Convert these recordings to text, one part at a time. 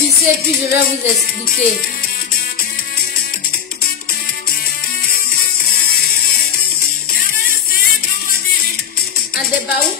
glisser puis je vais vous expliquer. Adebaou.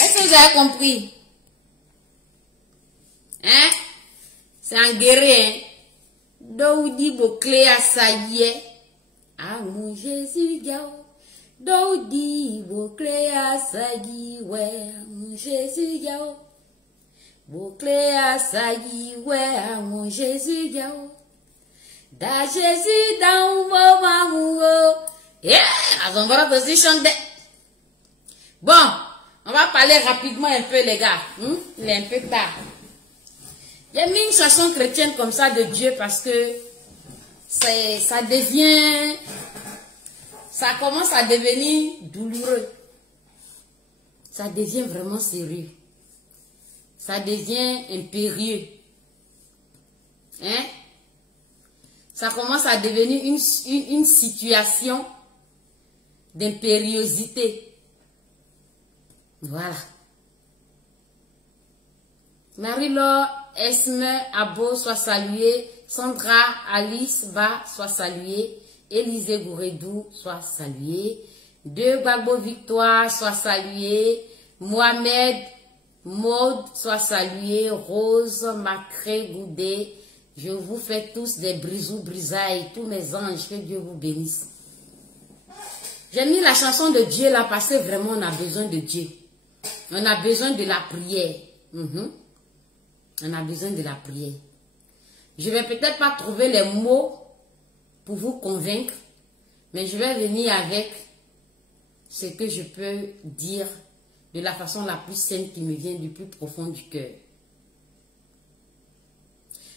Est-ce que vous avez compris? Hein? C'est un guerrier. Hein? Daoudi Boclé à Saïe. Ah mon Jésus, Gao. Daoudi Boclé à Saïe. Ouais, mon Jésus, Gao. Boclé à Saïe. Ouais, mon Jésus, Gao. Da Jésus dans mon amour. Yeah, on va position de. Bon, on va parler rapidement un peu, les gars. Il est un peu tard. J'ai mis une chanson chrétienne comme ça de Dieu parce que ça commence à devenir douloureux. Ça devient vraiment sérieux. Ça devient impérieux. Hein? Ça commence à devenir une situation d'impériosité. Voilà. Marie-Laure, Esme, Abo, soit saluée. Sandra, Alice, Va, soit saluée. Élisée Gouredou, soit saluée. De Gbagbo Victoire, soit saluée. Mohamed, Maud, soit saluée. Rose, Macré, Goudé. Je vous fais tous des brisous, brisailles, tous mes anges, que Dieu vous bénisse. J'ai mis la chanson de Dieu là parce que vraiment on a besoin de Dieu. On a besoin de la prière. On a besoin de la prière. Je vais peut-être pas trouver les mots pour vous convaincre, mais je vais venir avec ce que je peux dire de la façon la plus simple qui me vient du plus profond du cœur.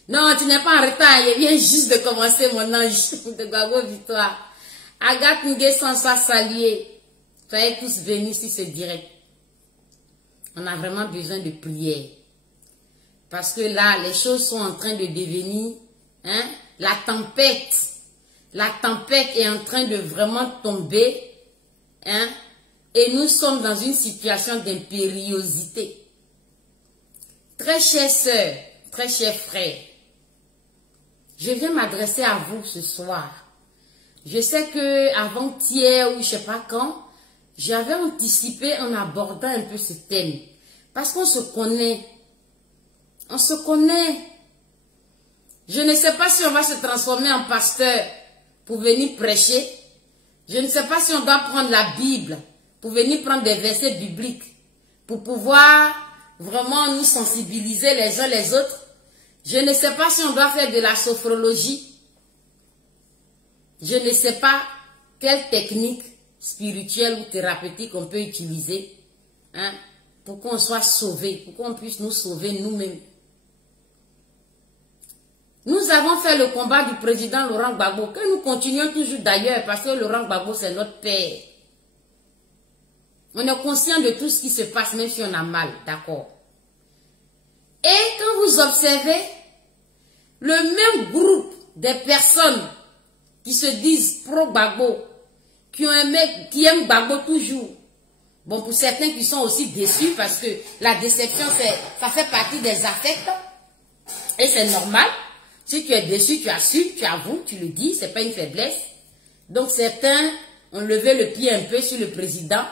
Non, tu n'es pas en retard, il vient juste de commencer mon ange de Gbagbo Victoire. Agathe Nguessan soit saluée. Soyez tous venus sur ce direct. On a vraiment besoin de prière. Parce que là, les choses sont en train de devenir, la tempête est en train de vraiment tomber, et nous sommes dans une situation d'impériosité. Très chères sœurs, très chers frères, je viens m'adresser à vous ce soir. Je sais que avant-hier ou je ne sais pas quand, j'avais anticipé en abordant un peu ce thème. Parce qu'on se connaît. On se connaît. Je ne sais pas si on va se transformer en pasteur pour venir prêcher. Je ne sais pas si on doit prendre la Bible pour venir prendre des versets bibliques. Pour pouvoir vraiment nous sensibiliser les uns les autres. Je ne sais pas si on doit faire de la sophrologie. Je ne sais pas quelle technique spirituelle ou thérapeutique on peut utiliser pour qu'on soit sauvé, pour qu'on puisse nous sauver nous-mêmes. Nous avons fait le combat du président Laurent Gbagbo, que nous continuons toujours d'ailleurs, parce que Laurent Gbagbo, c'est notre père. On est conscient de tout ce qui se passe, même si on a mal, d'accord. Et quand vous observez, le même groupe de personnes qui se disent pro-Gbagbo, qui aiment Gbagbo toujours. Bon, pour certains qui sont aussi déçus, parce que la déception, ça fait partie des affects. Et c'est normal. Si tu es déçu, tu assumes, tu avoues, tu le dis, c'est pas une faiblesse. Donc certains ont levé le pied un peu sur le président.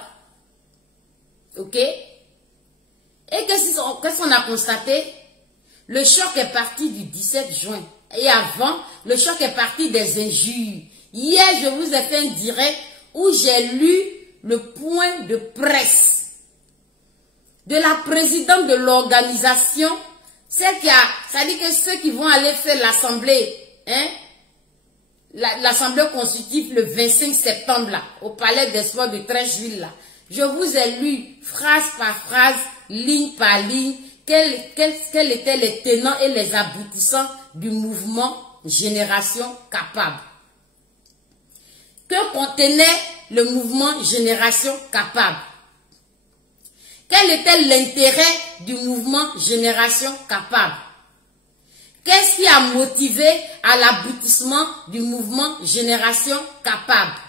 Ok? Et qu'est-ce qu'on a constaté? Le choc est parti du 17 juin. Et avant, le choc est parti des injures. Hier, je vous ai fait un direct où j'ai lu le point de presse de la présidente de l'organisation, celle qui a, ça dit que ceux qui vont aller faire l'assemblée, l'assemblée constitutive le 25 septembre là, au palais des sports de Treichville là. Je vous ai lu phrase par phrase, ligne par ligne, quels étaient les tenants et les aboutissants du mouvement Génération Capable. Que contenait le mouvement Génération Capable? Quel était l'intérêt du mouvement Génération Capable? Qu'est-ce qui a motivé à l'aboutissement du mouvement Génération Capable?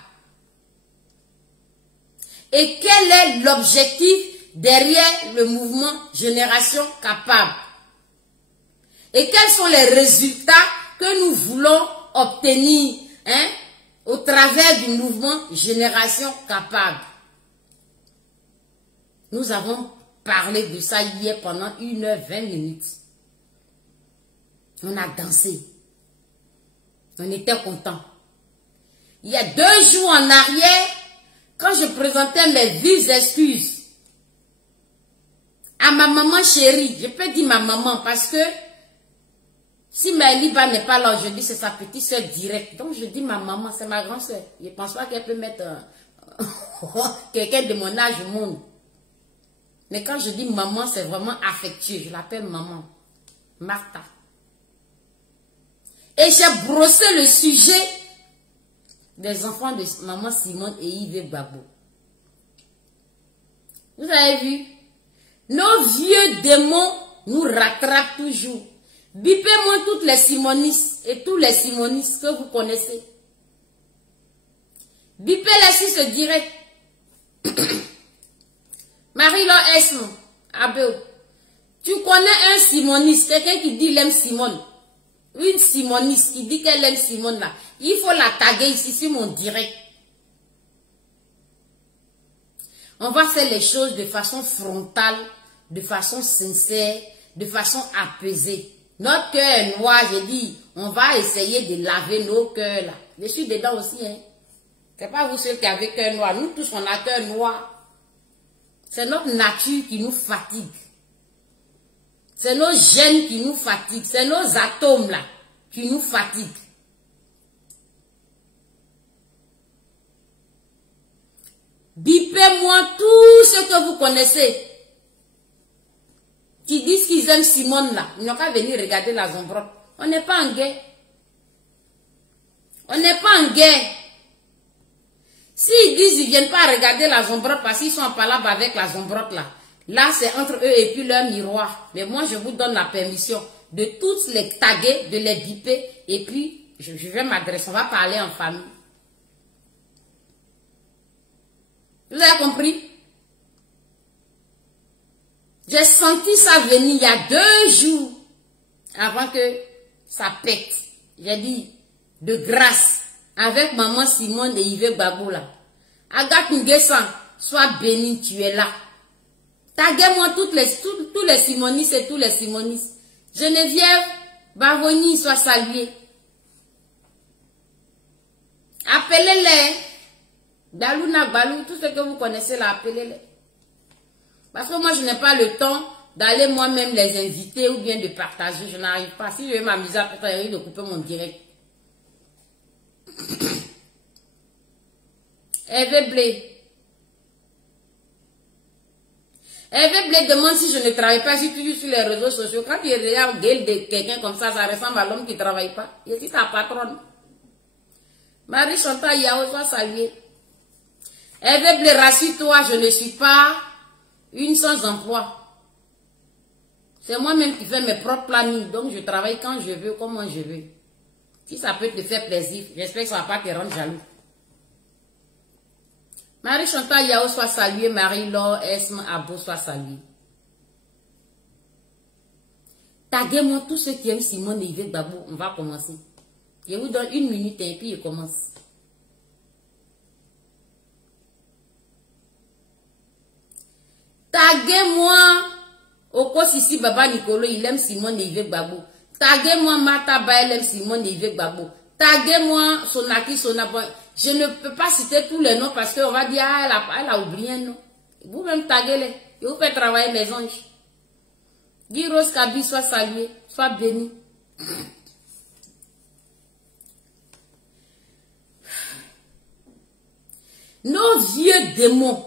Et quel est l'objectif derrière le mouvement Génération Capable? Et quels sont les résultats que nous voulons obtenir au travers du mouvement Génération Capable? Nous avons parlé de ça hier pendant 1h20. On a dansé. On était contents. Il y a 2 jours en arrière, quand je présentais mes vives excuses à ma maman chérie, je peux dire ma maman parce que si Maëliba n'est pas là aujourd'hui, c'est sa petite soeur directe. Donc je dis ma maman, c'est ma grande soeur. Je ne pense pas qu'elle peut mettre quelqu'un de mon âge au monde. Mais quand je dis maman, c'est vraiment affectueux. Je l'appelle maman. Martha. Et j'ai brossé le sujet des enfants de maman Simone et Yves Gbagbo. Vous avez vu? Nos vieux démons nous rattrapent toujours. Bipez-moi toutes les simonistes et tous les simonistes que vous connaissez. Bipez-les si c'est direct. Marie-Laure Esme, Abel, tu connais un simoniste, quelqu'un qui dit qu'il aime Simone. Une simoniste qui dit qu'elle aime Simone là. Il faut la taguer ici sur mon direct. On va faire les choses de façon frontale, de façon sincère, de façon apaisée. Notre cœur est noir, j'ai dit, on va essayer de laver nos cœurs là. Je suis dedans aussi, hein. C'est pas vous seuls qui avez cœur noir. Nous tous, on a cœur noir. C'est notre nature qui nous fatigue. C'est nos gènes qui nous fatiguent. C'est nos atomes là qui nous fatiguent. Bipez-moi tous ceux que vous connaissez qui disent qu'ils aiment Simone là. Ils n'ont qu'à venir regarder la Zombrotte. On n'est pas en guerre. On n'est pas en guerre. S'ils disent qu'ils ne viennent pas regarder la Zombrotte parce qu'ils sont en palabre avec la Zombrotte là. Là, c'est entre eux et puis leur miroir. Mais moi, je vous donne la permission de tous les taguer, de les biper. Et puis, je vais m'adresser. On va parler en famille. Vous avez compris? J'ai senti ça venir il y a 2 jours avant que ça pète. J'ai dit, de grâce, avec maman Simone et Yves Gbagbo là. Agathe Nguessan, sois béni, tu es là. Taguez-moi tous les simonistes et tous les simonistes. Geneviève Bavoni, soit saluée. Appelez-les. Dalouna, Balou, tout ce que vous connaissez là, appelez-les. Parce que moi, je n'ai pas le temps d'aller moi-même les inviter ou bien de partager. Je n'arrive pas. Si je vais m'amuser à peut-être de couper mon direct. Hervé Blé. Hervé Blé demande si je ne travaille pas, si toujours sur les réseaux sociaux. Quand il regarde de quelqu'un comme ça ressemble à l'homme qui ne travaille pas. Je suis ta patronne. Marie Chantal Yao, soit saluée. Hervé Blé, rassure-toi, je ne suis pas une sans emploi. C'est moi-même qui fais mes propres plannings. Donc je travaille quand je veux, comment je veux. Si ça peut te faire plaisir, j'espère que ça ne va pas te rendre jaloux. Marie Chantal Yao, soit saluée. Marie-Laure Esme Abo, soit saluée. Taguez-moi tous ceux qui aiment Simone et Yves Gbagbo. On va commencer. Je vous donne 1 minute et puis je commence. Taguez-moi Oko Sisi Baba Nicolo, il aime Simone et Yves Gbagbo. Taguez-moi Martha Ba, elle aime Simone et Yves Gbagbo. Taguez-moi Sonaki Sonabo. Je ne peux pas citer tous les noms parce qu'on va dire, ah, elle a oublié un nom. Vous-même taguez-les. Et vous faites travailler mes anges. Guy Rose Kabi, soit salué, soit béni. Nos vieux démons,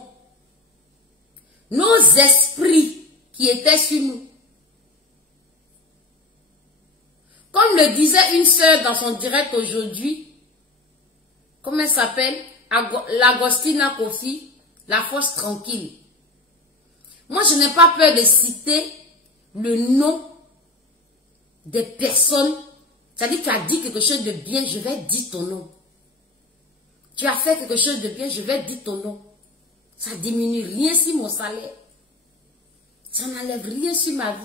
nos esprits qui étaient sur nous, Comme le disait une sœur dans son direct aujourd'hui, comment elle s'appelle? L'Agostina Kofi, la force tranquille. Moi, je n'ai pas peur de citer le nom des personnes. C'est-à-dire, tu as dit quelque chose de bien, je vais dire ton nom. Tu as fait quelque chose de bien, je vais dire ton nom. Ça diminue rien sur mon salaire. Ça n'enlève rien sur ma vie.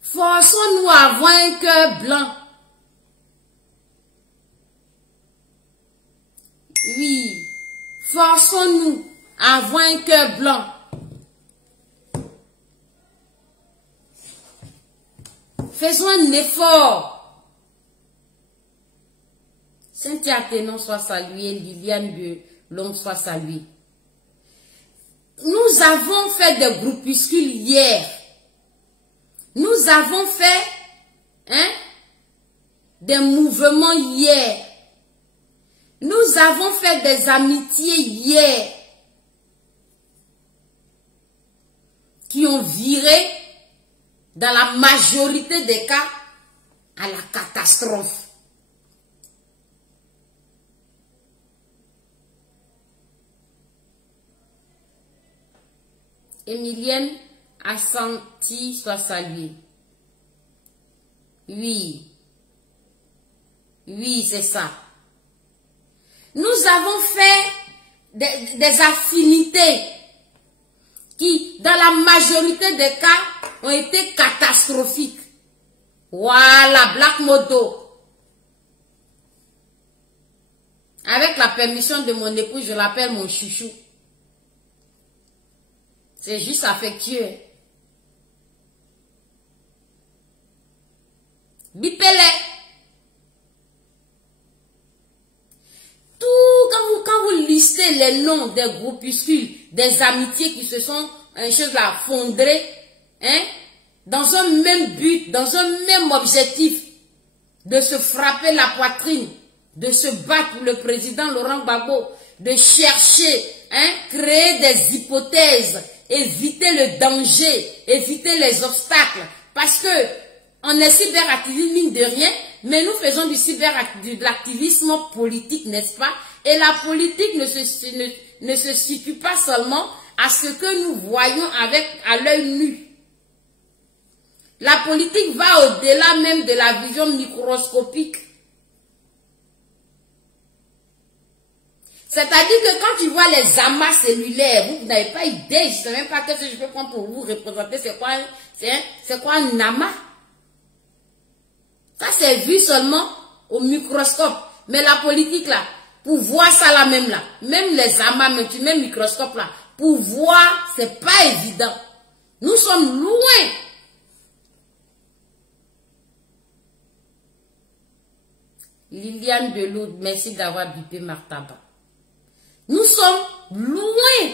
Forçons-nous à avoir un cœur blanc. Oui. Forçons-nous à avoir un cœur blanc. Faisons un effort. Cynthia Tenon soit saluée, Liliane de L'Homme soit saluée. Nous avons fait des groupuscules hier. Nous avons fait des mouvements hier. Nous avons fait des amitiés hier qui ont viré dans la majorité des cas à la catastrophe. Emilienne Assanti soit saluée. Oui. Oui, c'est ça. Nous avons fait des affinités qui, dans la majorité des cas, ont été catastrophiques. Voilà, Black Moto. Avec la permission de mon époux, je l'appelle mon chouchou. C'est juste affectueux. Bipele. Tout, quand vous listez les noms des groupuscules, des amitiés qui se sont, fondrées, dans un même but, dans un même objectif, de se frapper la poitrine, de se battre pour le président Laurent Gbagbo, de chercher, créer des hypothèses, éviter le danger, éviter les obstacles, parce que on est cyberactiviste, mine de rien, mais nous faisons de l'activisme politique, n'est-ce pas? Et la politique ne se situe pas seulement à ce que nous voyons à l'œil nu. La politique va au-delà même de la vision microscopique. C'est-à-dire que quand tu vois les amas cellulaires, vous n'avez pas idée, je ne sais même pas ce que je peux prendre pour vous représenter, c'est quoi un amas? Ça c'est vu seulement au microscope. Mais la politique là, pour voir ça là même là, même les amas, même tu mets le microscope là, pour voir, c'est pas évident. Nous sommes loin. Liliane Delourde, merci d'avoir bipé Martaba. Nous sommes loin.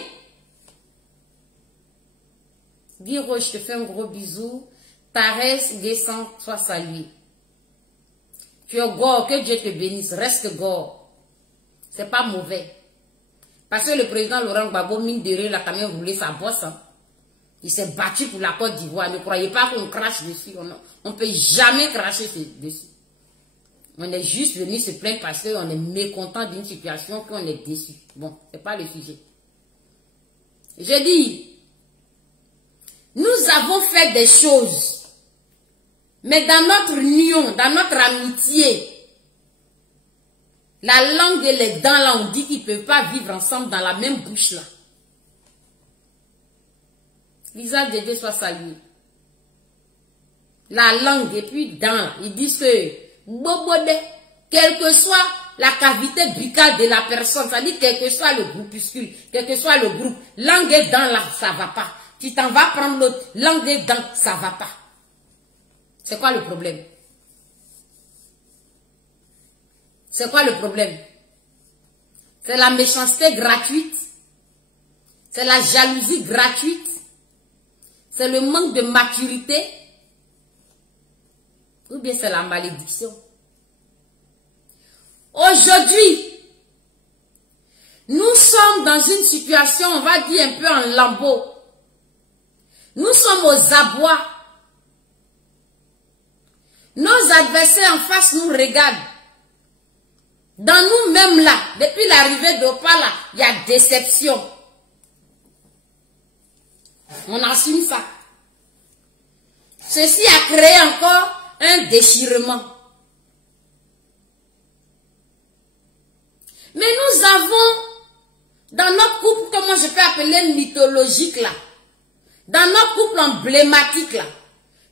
Guiro, je te fais un gros bisou. Thérèse Guessant, sois salué. Tu es gore, que Dieu te bénisse. Reste gore. C'est pas mauvais. Parce que le président Laurent Gbagbo, mine de rien, il a quand même roulé sa bosse. Hein. Il s'est battu pour la Côte d'Ivoire. Ne croyez pas qu'on crache dessus. On ne peut jamais cracher dessus. On est juste venu se plaindre parce qu'on est mécontent d'une situation, qu'on est déçu. Bon, c'est pas le sujet. Je dis, nous avons fait des choses, mais dans notre union, dans notre amitié, la langue et les dents, là, on dit qu'ils ne peuvent pas vivre ensemble dans la même bouche, là. Lisa Dédé soit saluée. La langue et puis dents, là, ils disent que Bobode, quelle que soit la cavité buccale de la personne, c'est-à-dire quel que soit le groupuscule, quel que soit le groupe, langue et dents là, ça va pas. Tu t'en vas prendre l'autre, langue et dents, ça va pas. C'est quoi le problème? C'est quoi le problème? C'est la méchanceté gratuite, c'est la jalousie gratuite, c'est le manque de maturité, ou bien c'est la malédiction. Aujourd'hui, nous sommes dans une situation, on va dire un peu en lambeau. Nous sommes aux abois. Nos adversaires en face nous regardent. Dans nous-mêmes là, depuis l'arrivée d'Opala, il y a déception. On assume ça. Ceci a créé encore un déchirement. Mais nous avons, dans notre couple, comment je peux appeler mythologique là, dans notre couple emblématique là,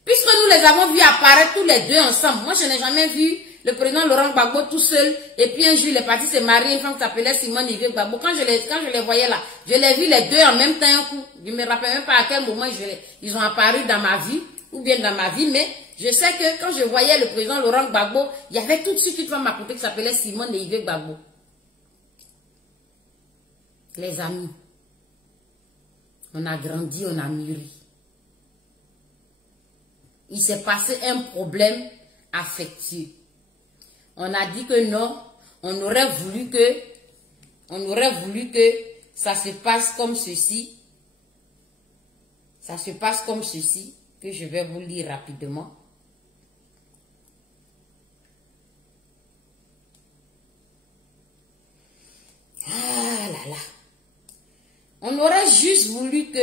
puisque nous les avons vus apparaître tous les deux ensemble. Moi, je n'ai jamais vu le président Laurent Gbagbo tout seul, et puis un jour, il est parti se marier, une femme qui s'appelait Simone Yves Gbagbo. Quand je les voyais là, je les vis les deux en même temps un coup. Je ne me rappelle même pas à quel moment ils ont apparu dans ma vie, ou bien dans ma vie, mais je sais que quand je voyais le président Laurent Gbagbo, il y avait tout de suite une femme à côté qui s'appelait Simone Yves Gbagbo. Les amis, on a grandi, on a mûri. Il s'est passé un problème affectueux. On a dit que non, on aurait voulu que ça se passe comme ceci. Ça se passe comme ceci, que je vais vous lire rapidement. Ah là là. On aurait juste voulu que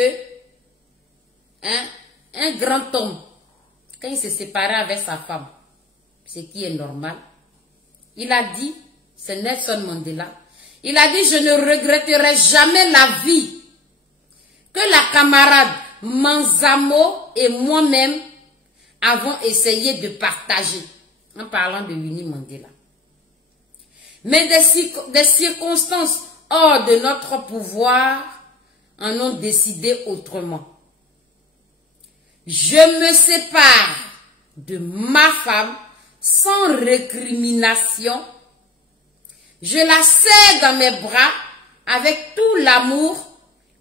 un grand homme, quand il s'est séparé avec sa femme, ce qui est normal, il a dit, c'est Nelson Mandela, il a dit, je ne regretterai jamais la vie que la camarade Manzamo et moi-même avons essayé de partager, en parlant de Winnie Mandela. Mais des circonstances hors de notre pouvoir en ont décidé autrement. Je me sépare de ma femme sans récrimination. Je la serre dans mes bras avec tout l'amour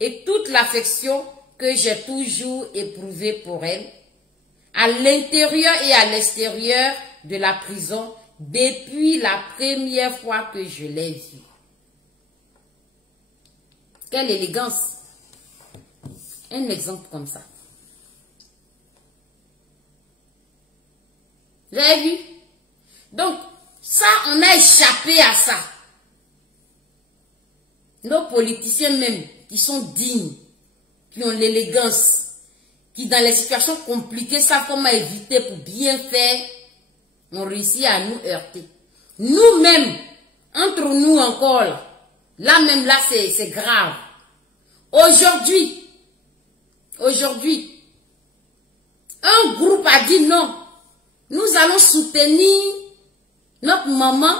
et toute l'affection que j'ai toujours éprouvé pour elle, à l'intérieur et à l'extérieur de la prison, depuis la première fois que je l'ai vue. Quelle élégance! Un exemple comme ça. Vous avez vu? Donc, ça, on a échappé à ça. Nos politiciens même, qui sont dignes, qui ont l'élégance, qui dans les situations compliquées savent comment éviter pour bien faire, ont réussi à nous heurter. Nous-mêmes, entre nous encore, là même là, c'est grave. Aujourd'hui, un groupe a dit non. Nous allons soutenir notre maman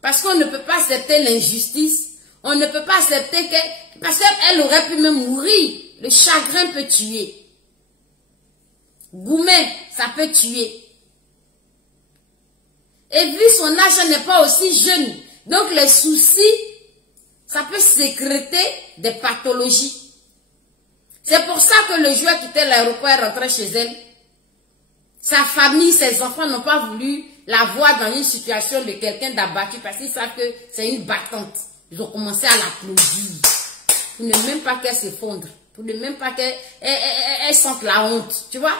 parce qu'on ne peut pas accepter l'injustice. On ne peut pas accepter que... Parce qu'elle aurait pu même mourir. Le chagrin peut tuer. Goumé, ça peut tuer. Et vu son âge, elle n'est pas aussi jeune. Donc les soucis, ça peut sécréter des pathologies. C'est pour ça que le jour où quittait l'aéroport, elle rentrait chez elle. Sa famille, ses enfants n'ont pas voulu la voir dans une situation de quelqu'un d'abattu parce qu'ils savent que c'est une battante. Ils ont commencé à l'applaudir. Pour ne même pas qu'elle s'effondre. Pour ne même pas qu'elle sente la honte. Tu vois?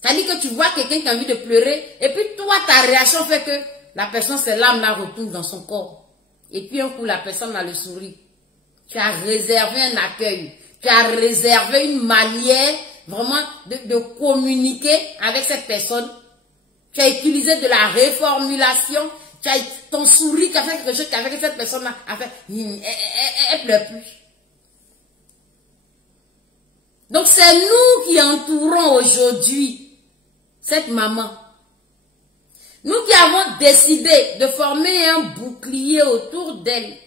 C'est-à-dire que tu vois quelqu'un qui a envie de pleurer et puis toi, ta réaction fait que la personne, ses larmes la retournent dans son corps. Et puis un coup, la personne a le sourire. Tu as réservé un accueil. Tu as réservé une manière vraiment de communiquer avec cette personne. Tu as utilisé de la reformulation. Tu as ton sourire qui a fait quelque chose qu'avec cette personne-là a fait. Elle pleure plus. Donc c'est nous qui entourons aujourd'hui cette maman. Nous qui avons décidé de former un bouclier autour d'elle.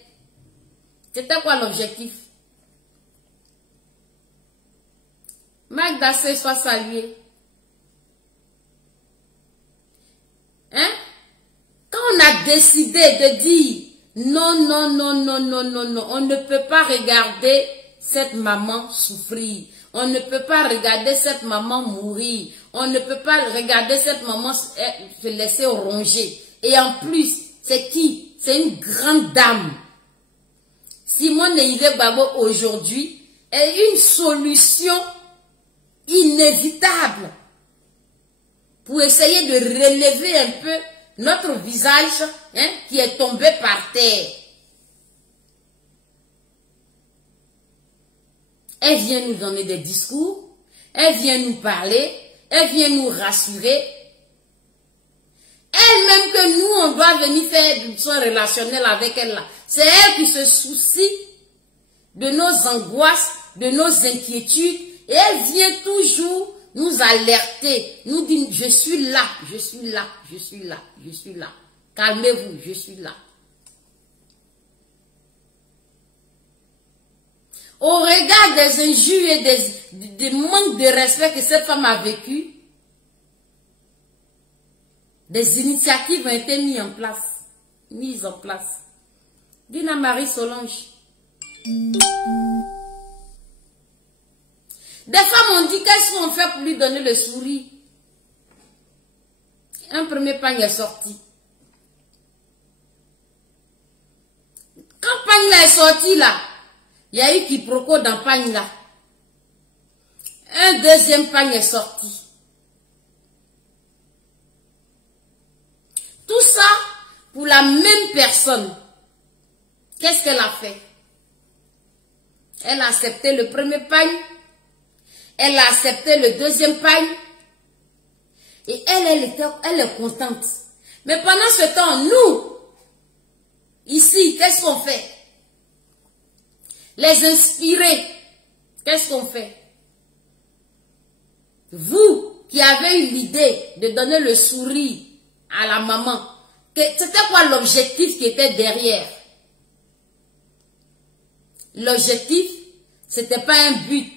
C'était quoi l'objectif? Magda C soit salué. Hein? Quand on a décidé de dire non, non, non, non, non, non, non, on ne peut pas regarder cette maman souffrir. On ne peut pas regarder cette maman mourir. On ne peut pas regarder cette maman se laisser ronger. Et en plus, c'est qui? C'est une grande dame. Simone Yves Gbagbo aujourd'hui, est une solution inévitable pour essayer de relever un peu notre visage qui est tombé par terre. Elle vient nous donner des discours, elle vient nous parler, elle vient nous rassurer. Elle-même que nous, on doit venir faire du soin relationnel avec elle là. C'est elle qui se soucie de nos angoisses, de nos inquiétudes. Et elle vient toujours nous alerter, nous dire, je suis là, je suis là, je suis là, je suis là. Calmez-vous, je suis là. Au regard des injures et des manques de respect que cette femme a vécu, des initiatives ont été mises en place. Dina Marie Solange. Des femmes ont dit qu'est-ce qu'on fait pour lui donner le sourire. Un premier pagne est sorti. Quand pagne là est sorti là, il y a eu quiproquo dans pagne là. Un deuxième pagne est sorti. Tout ça pour la même personne. Qu'est-ce qu'elle a fait? Elle a accepté le premier pagne. Elle a accepté le deuxième pagne. Et elle est contente. Mais pendant ce temps, nous, ici, qu'est-ce qu'on fait? Les inspirés, qu'est-ce qu'on fait? Vous qui avez eu l'idée de donner le sourire à la maman, c'était quoi l'objectif qui était derrière? L'objectif, c'était pas un but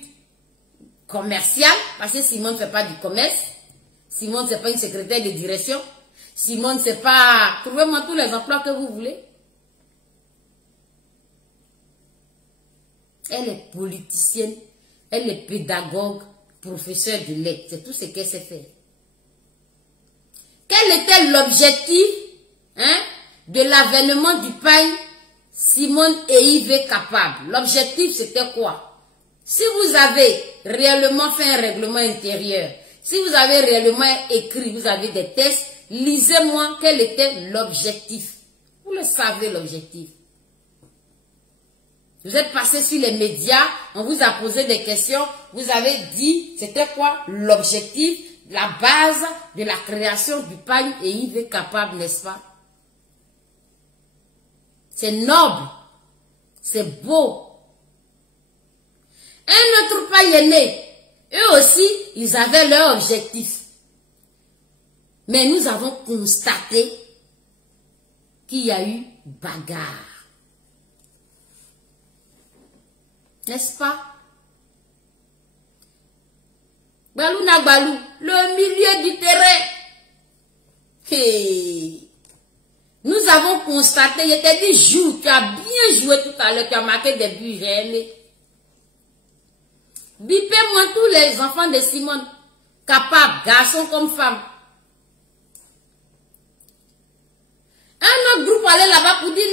commercial, parce que Simone ne fait pas du commerce. Simone, c'est pas une secrétaire de direction. Simone, c'est pas... Trouvez-moi tous les emplois que vous voulez. Elle est politicienne, elle est pédagogue, professeure de lettres. C'est tout ce qu'elle sait faire. Quel était l'objectif de l'avènement du pagne Simone et Yves est capable? L'objectif, c'était quoi? Si vous avez réellement fait un règlement intérieur, si vous avez réellement écrit, vous avez des tests, lisez-moi quel était l'objectif. Vous le savez, l'objectif. Vous êtes passé sur les médias, on vous a posé des questions, vous avez dit c'était quoi l'objectif, la base de la création du pagne et Yves est capable, n'est-ce pas? C'est noble, c'est beau. Un autre pagne est né. Eux aussi, ils avaient leur objectif. Mais nous avons constaté qu'il y a eu bagarre. N'est-ce pas? Balou na balou, le milieu du terrain. Hey. Nous avons constaté, il était dit, joue, tu as bien joué tout à l'heure, tu as marqué des buts, j'ai aimé. Bipez-moi tous les enfants de Simone, capables, garçons comme femmes. Un autre groupe allait là-bas pour dire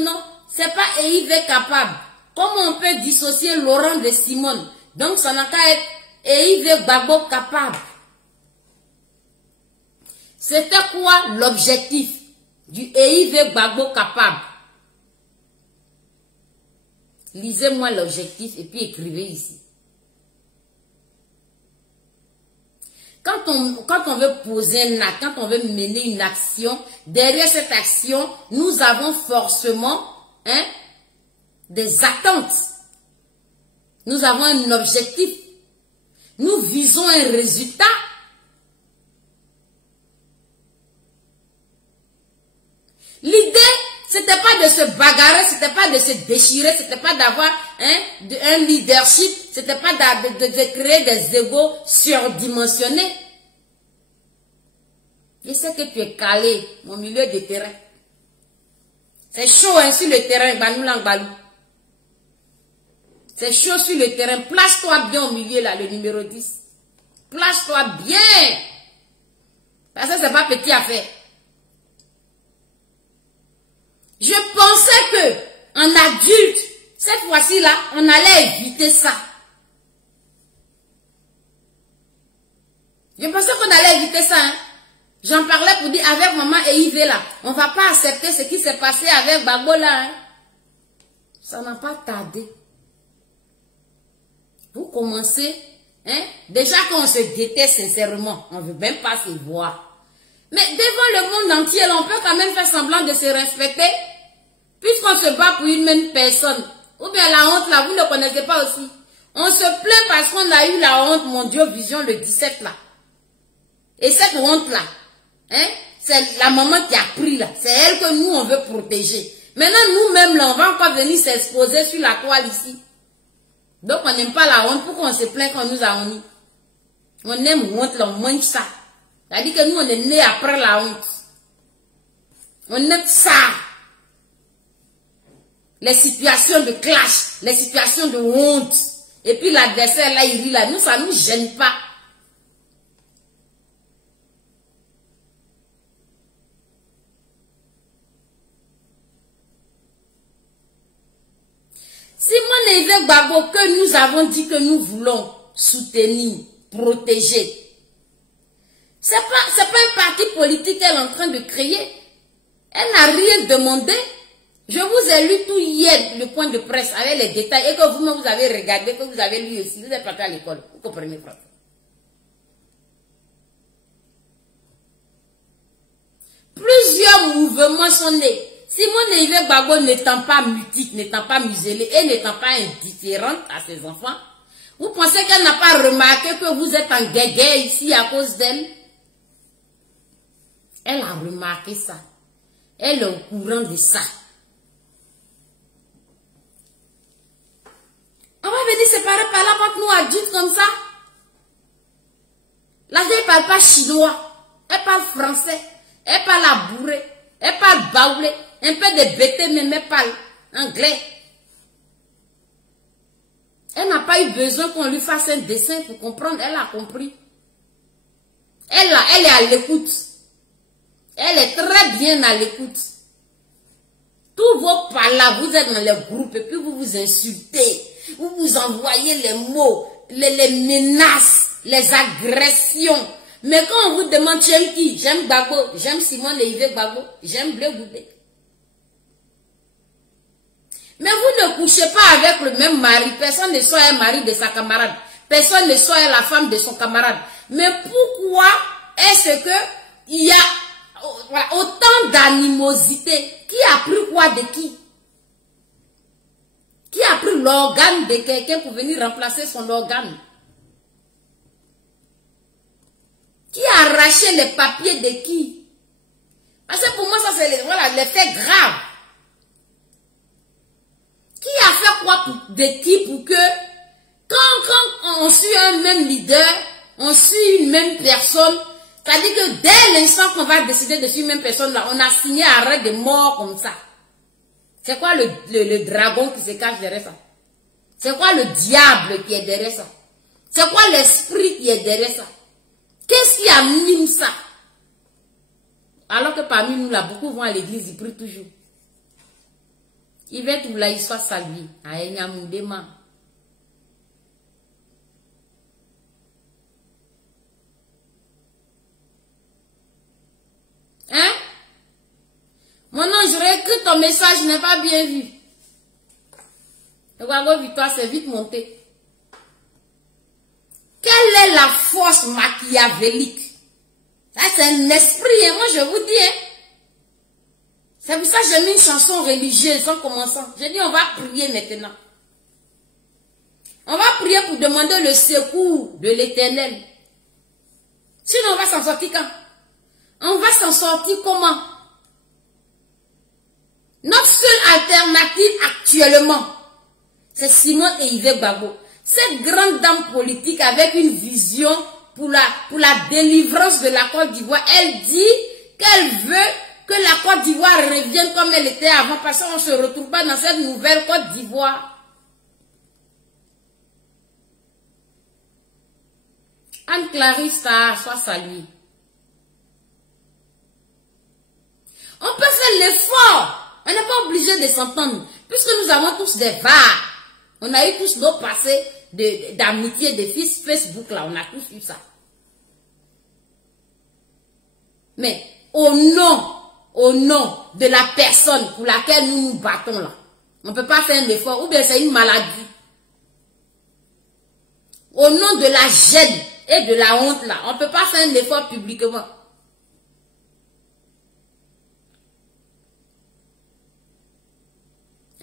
non, c'est pas EIV capable. Comment on peut dissocier Laurent de Simone? Donc ça n'a qu'à être EIV Gbagbo capable. C'était quoi l'objectif du EIV Gbagbo capable? Lisez-moi l'objectif et puis écrivez ici. Quand on veut poser un acte, quand on veut mener une action, derrière cette action, nous avons forcément des attentes. Nous avons un objectif. Nous visons un résultat. L'idée, c'était pas de se bagarrer, c'était pas de se déchirer, c'était pas d'avoir un leadership, c'était pas de créer des égos surdimensionnés. Je sais que tu es calé, mon milieu de terrain. C'est chaud sur le terrain, Banoulang Balou. C'est chaud sur le terrain. Place-toi bien au milieu là, le numéro 10. Place-toi bien. Parce que c'est pas petit à faire. Je pensais que en adulte, Cette fois-ci là, on allait éviter ça. Je pensais qu'on allait éviter ça. Hein? J'en parlais pour dire avec maman et Yves là, on ne va pas accepter ce qui s'est passé avec Gbagbo là. Hein? Ça n'a pas tardé. Vous commencez, hein? Déjà qu'on se déteste sincèrement, on ne veut même pas se voir. Mais devant le monde entier, là, on peut quand même faire semblant de se respecter, puisqu'on se bat pour une même personne. Ou bien la honte là, vous ne connaissez pas aussi. On se plaint parce qu'on a eu la honte Mondial Vision le 17 là. Et cette honte là, hein, c'est la maman qui a pris là. C'est elle que nous on veut protéger. Maintenant nous-mêmes là, on va encore venir s'exposer sur la toile ici. Donc on n'aime pas la honte. Pourquoi on se plaint quand nous avons mis? On aime honte là, on mange ça. C'est-à-dire que nous on est nés après la honte. On aime ça. Les situations de clash, les situations de honte. Et puis l'adversaire là, il rit là. Nous, ça ne nous gêne pas. Simone Yves Gbagbo, que nous avons dit que nous voulons soutenir, protéger. C'est pas un parti politique qu'elle est en train de créer. Elle n'a rien demandé. Je vous ai lu tout hier le point de presse avec les détails et que vous-même vous avez regardé, que vous avez lu aussi. Vous êtes parti à l'école. Vous comprenez français. Plusieurs mouvements sont nés. Simone Yves Gbagbo n'étant pas mutique, n'étant pas muselée et n'étant pas indifférente à ses enfants, vous pensez qu'elle n'a pas remarqué que vous êtes en guerre ici à cause d'elle? Elle a remarqué ça. Elle est au courant de ça. On va venir séparer par là quand nous adultes comme ça. La vieille ne parle pas chinois. Elle parle français. Elle parle à bourré. Elle parle baoulé. Un peu de bêté, mais elle parle anglais. Elle n'a pas eu besoin qu'on lui fasse un dessin pour comprendre. Elle a compris. Elle est à l'écoute. Elle est très bien à l'écoute. Tous vos palabres, vous êtes dans les groupes et puis vous vous insultez. Vous vous envoyez les mots, les menaces, les agressions. Mais quand on vous demande j'aime qui? J'aime Gbagbo, j'aime Simone Yves Gbagbo, j'aime Bleu Goubé. Mais vous ne couchez pas avec le même mari. Personne ne soit un mari de sa camarade. Personne ne soit la femme de son camarade. Mais pourquoi est-ce que il y a autant d'animosité? Qui a pris quoi de qui? Qui a pris l'organe de quelqu'un pour venir remplacer son organe? Qui a arraché les papiers de qui? Parce que pour moi, ça c'est les faits graves. Qui a fait quoi de qui pour que, quand on suit un même leader, on suit une même personne, c'est-à-dire que dès l'instant qu'on va décider de suivre une même personne là, on a signé arrêt de mort comme ça. C'est quoi le dragon qui se cache derrière ça? C'est quoi le diable qui est derrière ça? C'est quoi l'esprit qui est derrière ça? Qu'est-ce qui anime ça? Alors que parmi nous là, beaucoup vont à l'église, ils prient toujours. Yvette Oulaye soit salué. Aïnyamoudema. Hein? Mon ange, réécris ton message, je n'ai pas bien vu. Le Gbagbo Victoire, c'est vite monté. Quelle est la force machiavélique? Ça, c'est un esprit, hein? Moi, je vous dis, hein? C'est pour ça que j'ai mis une chanson religieuse en commençant. J'ai dit, on va prier maintenant. On va prier pour demander le secours de l'Éternel. Sinon, on va s'en sortir quand? On va s'en sortir comment? Notre seule alternative actuellement, c'est Simone Yves Gbagbo. Cette grande dame politique avec une vision pour la délivrance de la Côte d'Ivoire, elle dit qu'elle veut que la Côte d'Ivoire revienne comme elle était avant, parce qu'on ne se retrouve pas dans cette nouvelle Côte d'Ivoire. Anne-Clarisse, soit saluée. On peut faire l'effort. On n'est pas obligé de s'entendre. Puisque nous avons tous des VAR, on a eu tous nos passés d'amitié, de fils Facebook, là, on a tous eu ça. Mais au nom de la personne pour laquelle nous nous battons là, on ne peut pas faire un effort, ou bien c'est une maladie. Au nom de la gêne et de la honte là, on ne peut pas faire un effort publiquement.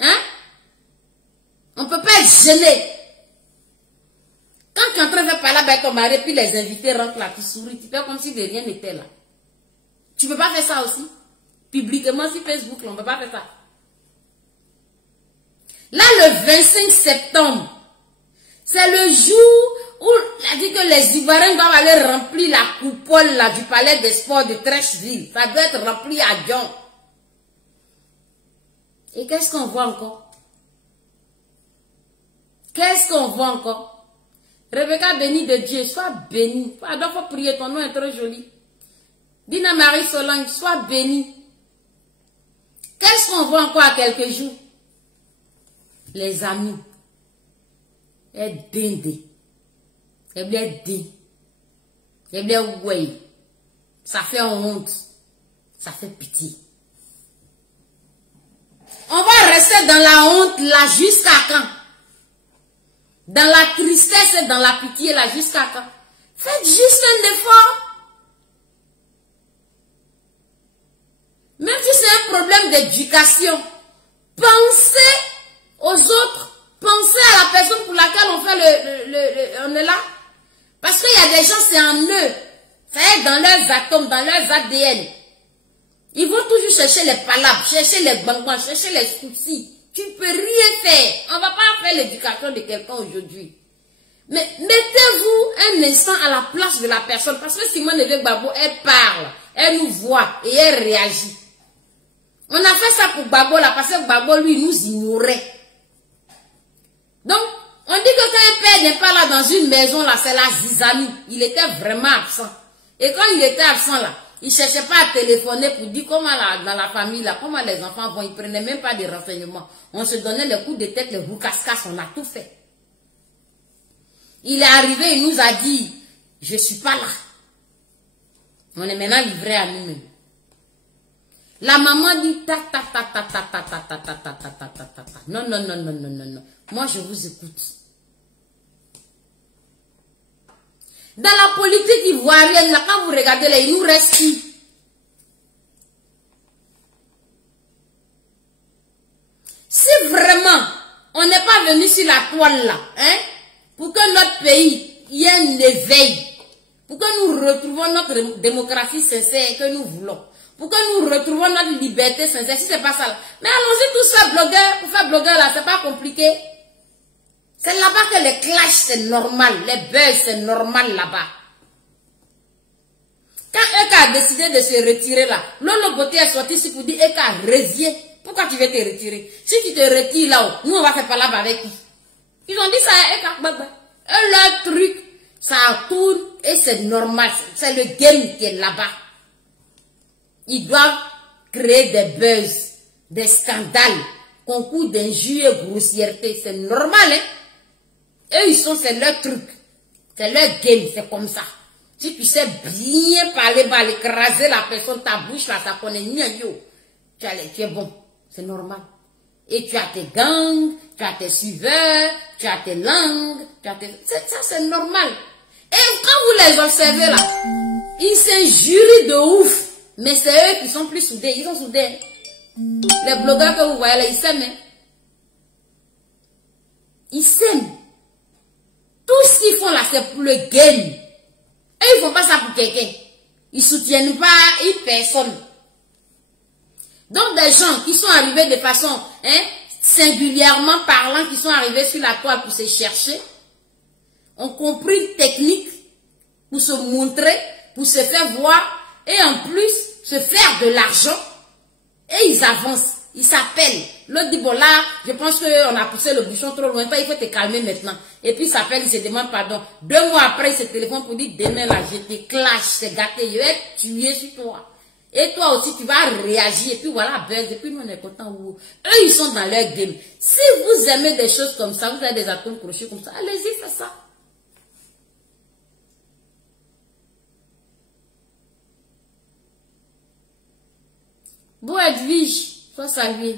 Hein? On ne peut pas être gêné. Quand tu es en train de parler avec ton mari, puis les invités rentrent là, tu souris, tu fais comme si de rien n'était là. Tu ne peux pas faire ça aussi. Publiquement sur Facebook, on ne peut pas faire ça. Là, le 25 septembre, c'est le jour où il a dit que les Ivoiriens doivent aller remplir la coupole là, du palais des sports de Trècheville. Ça doit être rempli à Dion. Et qu'est-ce qu'on voit encore? Qu'est-ce qu'on voit encore? Rebecca, bénie de Dieu, sois bénie. Pardon, faut prier, ton nom est trop joli. Dina Marie Solange, sois bénie. Qu'est-ce qu'on voit encore à quelques jours? Les amis. Ça fait honte. Ça fait pitié. On va rester dans la honte là jusqu'à quand? Dans la tristesse et dans la pitié là jusqu'à quand? Faites juste un effort. Même si c'est un problème d'éducation, pensez aux autres, pensez à la personne pour laquelle on fait on est là. Parce qu'il y a des gens, c'est en eux, c'est dans leurs atomes, dans leurs ADN. Ils vont toujours chercher les palabres, chercher les bambans, chercher les soucis. Tu ne peux rien faire. On ne va pas faire l'éducation de quelqu'un aujourd'hui. Mais mettez-vous un instant à la place de la personne. Parce que Simone Gbagbo, elle parle, elle nous voit et elle réagit. On a fait ça pour Gbagbo là, parce que Gbagbo, lui, nous ignorait. Donc, on dit que quand un père n'est pas là dans une maison là, c'est la zizanie. Il était vraiment absent. Et quand il était absent là, il ne cherchait pas à téléphoner pour dire comment là, dans la famille là, comment les enfants vont. Il ne prenait même pas de renseignements. On se donnait les coups de tête, les roucascas, on a tout fait. Il est arrivé, il nous a dit, je ne suis pas là. On est maintenant livré à nous-mêmes. La maman dit ta ta ta ta ta ta ta ta ta ta ta ta ta ta ta. Non, non, non, non, non, non, non. Moi, je vous écoute. Dans la politique ivoirienne, là, quand vous regardez là, il nous reste qui? Si vraiment, on n'est pas venu sur la toile là, hein, pour que notre pays y ait un éveil, pour que nous retrouvons notre démocratie sincère que nous voulons, pour que nous retrouvons notre liberté sincère, si c'est pas ça là. Mais allons-y tous faire blogueur, pour faire blogueur là, c'est pas compliqué. C'est là-bas que les clashs c'est normal, les buzz c'est normal là-bas. Quand Eka a décidé de se retirer là, Lolo Beauté est sorti ici pour dire Eka, reviens. Pourquoi tu veux te retirer? Si tu te retires là-haut, nous on va faire palabre avec qui? Ils ont dit ça à Eka, et leur truc, ça tourne et c'est normal, c'est le game qui est là-bas. Ils doivent créer des buzz, des scandales, concours d'injures et grossièreté, c'est normal, hein? Eux, c'est leur truc. C'est leur game, c'est comme ça. Si tu sais bien parler, écraser la personne, ta bouche là, ça connaît yo. Tu es bon, c'est normal. Et tu as tes gangs, tu as tes suiveurs, tu as tes langues, ça c'est normal. Et quand vous les observez là, ils s'injurient de ouf. Mais c'est eux qui sont plus soudés, ils sont soudés. Les blogueurs que vous voyez là, ils s'aiment. Ils s'aiment. Tout ce qu'ils font là, c'est pour le game. Et ils ne font pas ça pour quelqu'un. Ils ne soutiennent pas une personne. Donc des gens qui sont arrivés de façon singulièrement parlant, qui sont arrivés sur la toile pour se chercher, ont compris une technique pour se montrer, pour se faire voir, et en plus se faire de l'argent. Et ils avancent. Il s'appelle. L'autre dit, bon là, je pense qu'on a poussé le bouchon trop loin. Il faut te calmer maintenant. Et puis il s'appelle, il se demande pardon. 2 mois après, il se téléphone pour dire, demain là, je te clash, c'est gâté. Je vais tuer sur toi. Et toi aussi, tu vas réagir. Et puis voilà, buzz. Et puis nous, on est content. Eux, ils sont dans leur game. Si vous aimez des choses comme ça, vous avez des atomes crochés comme ça, allez-y, faites ça. Beau Edwige, sois salué.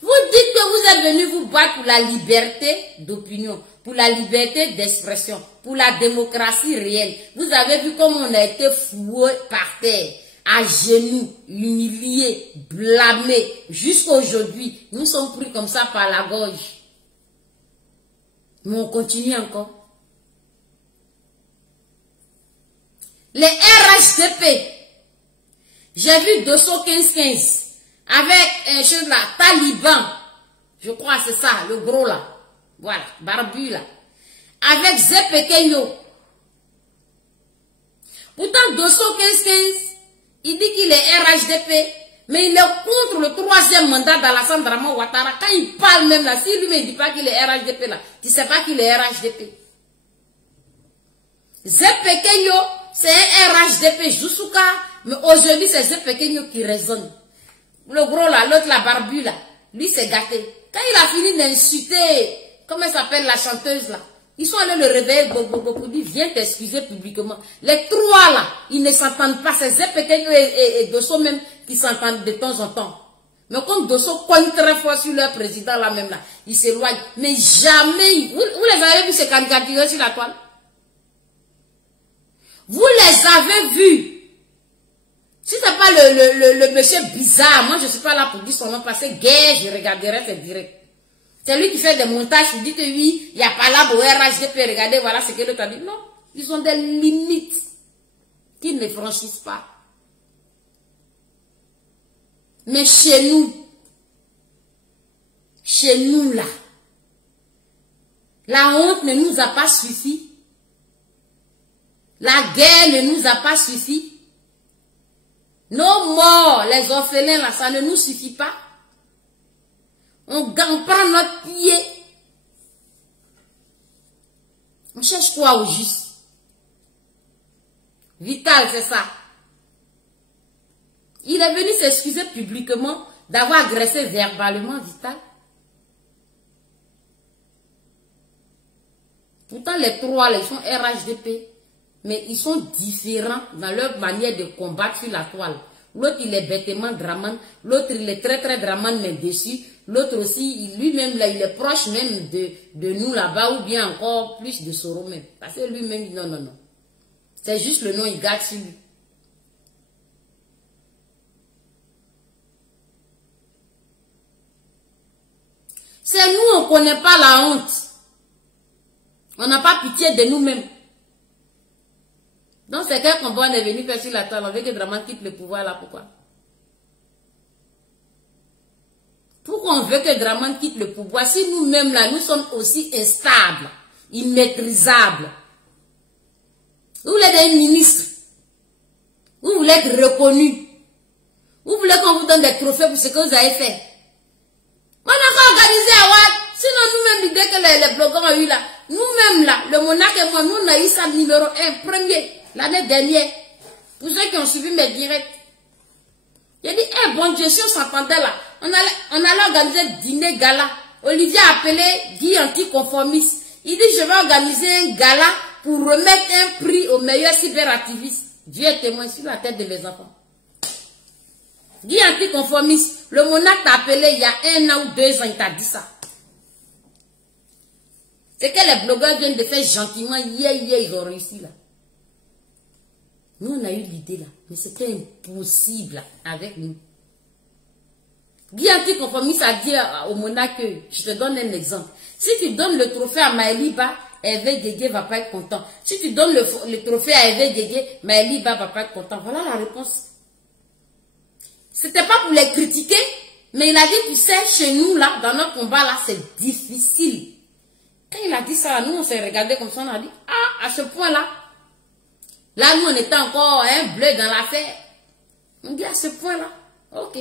Vous dites que vous êtes venu vous battre pour la liberté d'opinion, pour la liberté d'expression, pour la démocratie réelle. Vous avez vu comment on a été foué par terre, à genoux, humilié, blâmé. Jusqu'à aujourd'hui, nous sommes pris comme ça par la gorge. Mais on continue encore. Les RHDP, j'ai vu Dosso 15-15. Avec un chose là, Taliban, je crois c'est ça, le gros là, voilà, barbu là, avec Zepekenyo. Pourtant, Dosso 15-15, il dit qu'il est RHDP, mais il est contre le 3e mandat d'Alassane Draman Ouattara. Quand il parle même là, si lui ne dit pas qu'il est RHDP là, tu ne sais pas qu'il est RHDP. Zepekenyo, c'est un RHDP Joussouka, mais aujourd'hui c'est Zepekenyo qui résonne. Le gros là, l'autre la barbu là, lui s'est gâté. Quand il a fini d'insulter, comment elle s'appelle la chanteuse là, ils sont allés le réveiller, pour dire viens t'excuser publiquement. Les trois là, ils ne s'entendent pas, c'est Zepekenyo et Dosso même qui s'entendent de temps en temps. Mais comme Dosso cogne très fort sur leur président là même là, ils s'éloignent. Mais jamais, vous les avez vu ces caricatures sur la toile? Vous les avez vus? Si c'est pas le monsieur bizarre, moi je suis pas là pour dire son nom parce que gay, je regarderai ses directs. C'est lui qui fait des montages, il dit que oui, il n'y a pas là pour RHDP, regardez, voilà ce que l'autre a dit. Non, ils ont des limites qu'ils ne franchissent pas. Mais chez nous là, la honte ne nous a pas suffi. La guerre ne nous a pas suffi. Nos morts, les orphelins là, ça ne nous suffit pas. On prend notre pied. On cherche quoi au juste? Vital, c'est ça. Il est venu s'excuser publiquement d'avoir agressé verbalement Vital. Pourtant, les trois, là, ils sont RHDP. Mais ils sont différents dans leur manière de combattre sur la toile. L'autre, il est bêtement Draman. L'autre, il est très, très Draman, mais dessus. L'autre aussi, lui-même, là, il est proche même de nous là-bas, ou bien encore plus de Soro même. Parce que lui-même, non, non, non. C'est juste le nom, il garde sur lui. C'est nous, on ne connaît pas la honte. On n'a pas pitié de nous-mêmes. Donc c'est quel combat on est venu faire sur la toile. On veut que Draman quitte le pouvoir là, pourquoi? Pourquoi on veut que Draman quitte le pouvoir si nous-mêmes là, nous sommes aussi instables, immaîtrisables? Vous voulez des ministres? Vous voulez être reconnus? Vous voulez qu'on vous donne des trophées pour ce que vous avez fait? On a qu'à organiser à Ouad. Sinon nous-mêmes, l'idée que les blogueurs ont eu là, nous-mêmes là, le monarque et moi, nous on a eu ça numéro 1, premier. L'année dernière, pour ceux qui ont suivi mes directs, j'ai dit, eh bon Dieu, si on s'entendait là, on allait organiser dîner gala. Olivier a appelé Guy anticonformiste. Il dit, je vais organiser un gala pour remettre un prix aux meilleurs cyberactivistes. Dieu est témoin sur la tête de mes enfants. Guy anticonformiste, le monarque t'a appelé il y a 1 an ou 2 ans, il t'a dit ça. C'est que les blogueurs viennent de faire gentiment, hier, ils ont réussi là. Nous, on a eu l'idée là, mais c'était impossible avec nous. Guy anticonformiste a dit au monarque, je te donne un exemple. Si tu donnes le trophée à Maëliba, Hervé Guégué ne va pas être content. Si tu donnes le trophée à Hervé Guégué, Maëliba ne va pas être content. Voilà la réponse. C'était pas pour les critiquer, mais il a dit, tu sais, chez nous là, dans notre combat là, c'est difficile. Quand il a dit ça, nous on s'est regardé comme ça, on a dit, ah, à ce point là, là, nous, on était encore un bleu dans l'affaire. On dit à ce point-là, ok.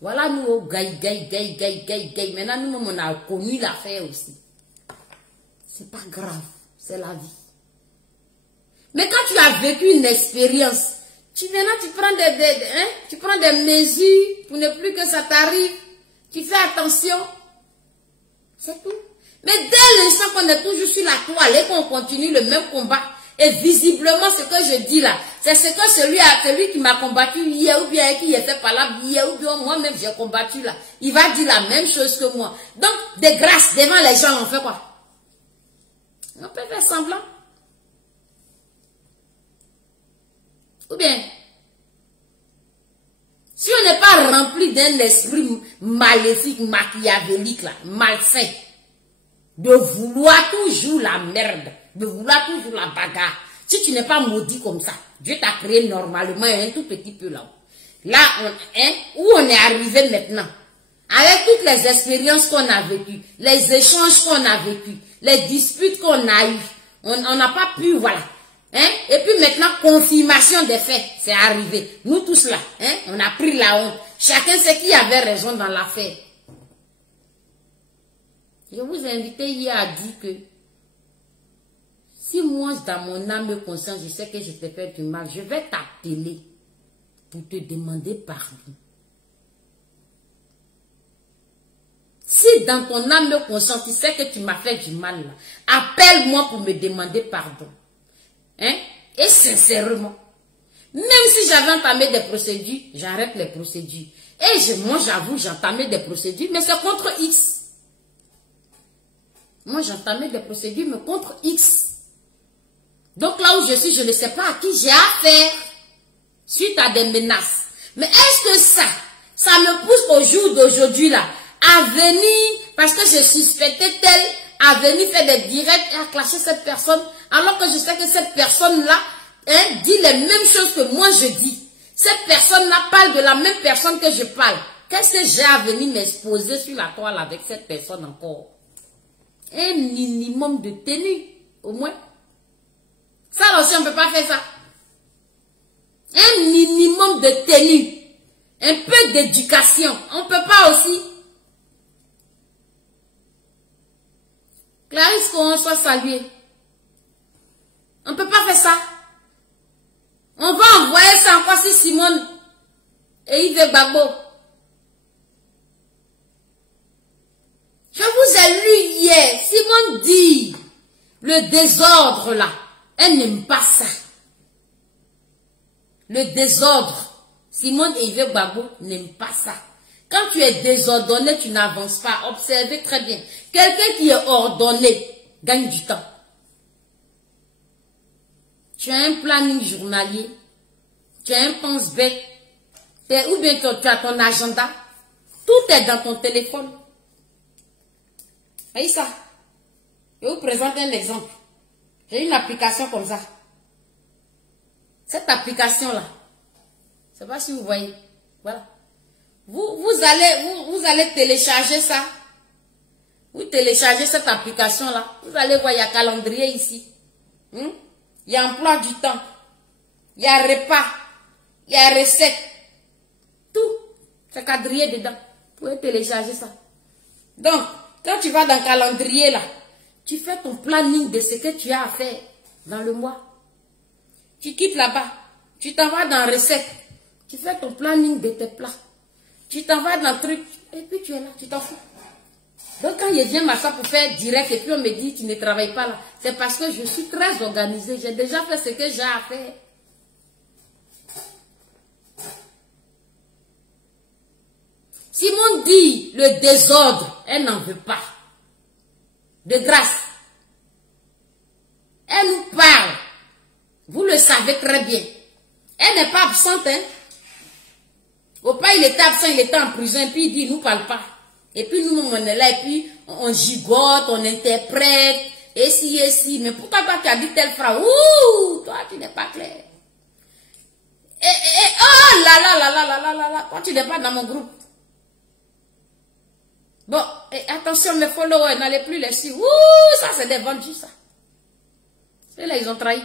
Voilà, nous, oh, gaï. Maintenant, nous, on a connu l'affaire aussi. C'est pas grave, c'est la vie. Mais quand tu as vécu une expérience, tu prends des mesures pour ne plus que ça t'arrive. Tu fais attention. C'est tout. Mais dès l'instant qu'on est toujours sur la toile et qu'on continue le même combat, et visiblement ce que je dis là, c'est ce que celui qui m'a combattu hier ou bien qui était pas là hier ou bien moi-même j'ai combattu là, il va dire la même chose que moi. Donc, de grâce, devant les gens, on fait quoi? On peut faire semblant. Ou bien, si on n'est pas rempli d'un esprit maléfique, machiavélique là, malsain, de vouloir toujours la merde, de vouloir toujours la bagarre. Si tu n'es pas maudit comme ça, Dieu t'a créé normalement un tout petit peu là. Là, où on est arrivé maintenant, avec toutes les expériences qu'on a vécues, les échanges qu'on a vécus, les disputes qu'on a eues, on n'a pas pu, voilà. Et puis maintenant, confirmation des faits, c'est arrivé. Nous tous là, on a pris la honte. Chacun sait qui avait raison dans l'affaire. Je vous ai invité hier à dire que si moi, dans mon âme et conscience, je sais que je t'ai fait du mal, je vais t'appeler pour te demander pardon. Si dans ton âme et conscience, tu sais que tu m'as fait du mal, là, appelle-moi pour me demander pardon. Et sincèrement, même si j'avais entamé des procédures, j'arrête les procédures. Et moi, j'avoue, j'ai entamé des procédures, mais c'est contre X. Moi, j'ai entamé des procédures, mais contre X. Donc là où je suis, je ne sais pas à qui j'ai affaire suite à des menaces. Mais est-ce que ça me pousse au jour d'aujourd'hui là, à venir, parce que je suspectais tel, à venir faire des directs et à clasher cette personne, alors que je sais que cette personne-là dit les mêmes choses que moi je dis. Cette personne-là parle de la même personne que je parle. Qu'est-ce que j'ai à venir m'exposer sur la toile avec cette personne encore? Un minimum de tenue, au moins. Ça aussi, on ne peut pas faire ça. Un minimum de tenue. Un peu d'éducation. On ne peut pas aussi. Clarisse, qu'on soit salué. On ne peut pas faire ça. On va envoyer ça encore si Simone et Yves Gbagbo. Je vous ai lu hier. Simone dit le désordre là. Elle n'aime pas ça. Le désordre. Simone et Yves Gbagbo n'aiment pas ça. Quand tu es désordonné, tu n'avances pas. Observez très bien. Quelqu'un qui est ordonné gagne du temps. Tu as un planning journalier. Tu as un pense-bête. Ou bien tu as ton agenda. Tout est dans ton téléphone. Voyez ça. Je vous présente un exemple. J'ai une application comme ça. Cette application-là, je ne sais pas si vous voyez. Voilà. Vous allez télécharger ça. Vous téléchargez cette application-là. Vous allez voir, il y a calendrier ici. Il y a emploi du temps. Il y a repas. Il y a recette. Tout. C'est quadrillé dedans. Vous pouvez télécharger ça. Donc, quand tu vas dans le calendrier là, tu fais ton planning de ce que tu as à faire dans le mois. Tu quittes là-bas. Tu t'en vas dans recette. Tu fais ton planning de tes plats. Tu t'en vas dans le truc. Et puis tu es là. Tu t'en fous. Donc quand je viens m'asseoir pour faire direct et puis on me dit tu ne travailles pas là. C'est parce que je suis très organisée. J'ai déjà fait ce que j'ai à faire. Simone dit le désordre. Elle n'en veut pas. De grâce. Elle nous parle. Vous le savez très bien. Elle n'est pas absente. Au pas, il était absent, il était en prison. Et puis il dit, il ne nous parle pas. Et puis nous, on est là. Et puis on gigote, on interprète. Et si. Mais pourquoi toi, tu as dit telle phrase? Ouh, toi, tu n'es pas clair. Oh là. Toi, tu n'es pas dans mon groupe. Bon, attention, mes followers, n'allez plus les suivre. Ouh, ça, c'est des vendus, ça. Ceux-là, ils ont trahi.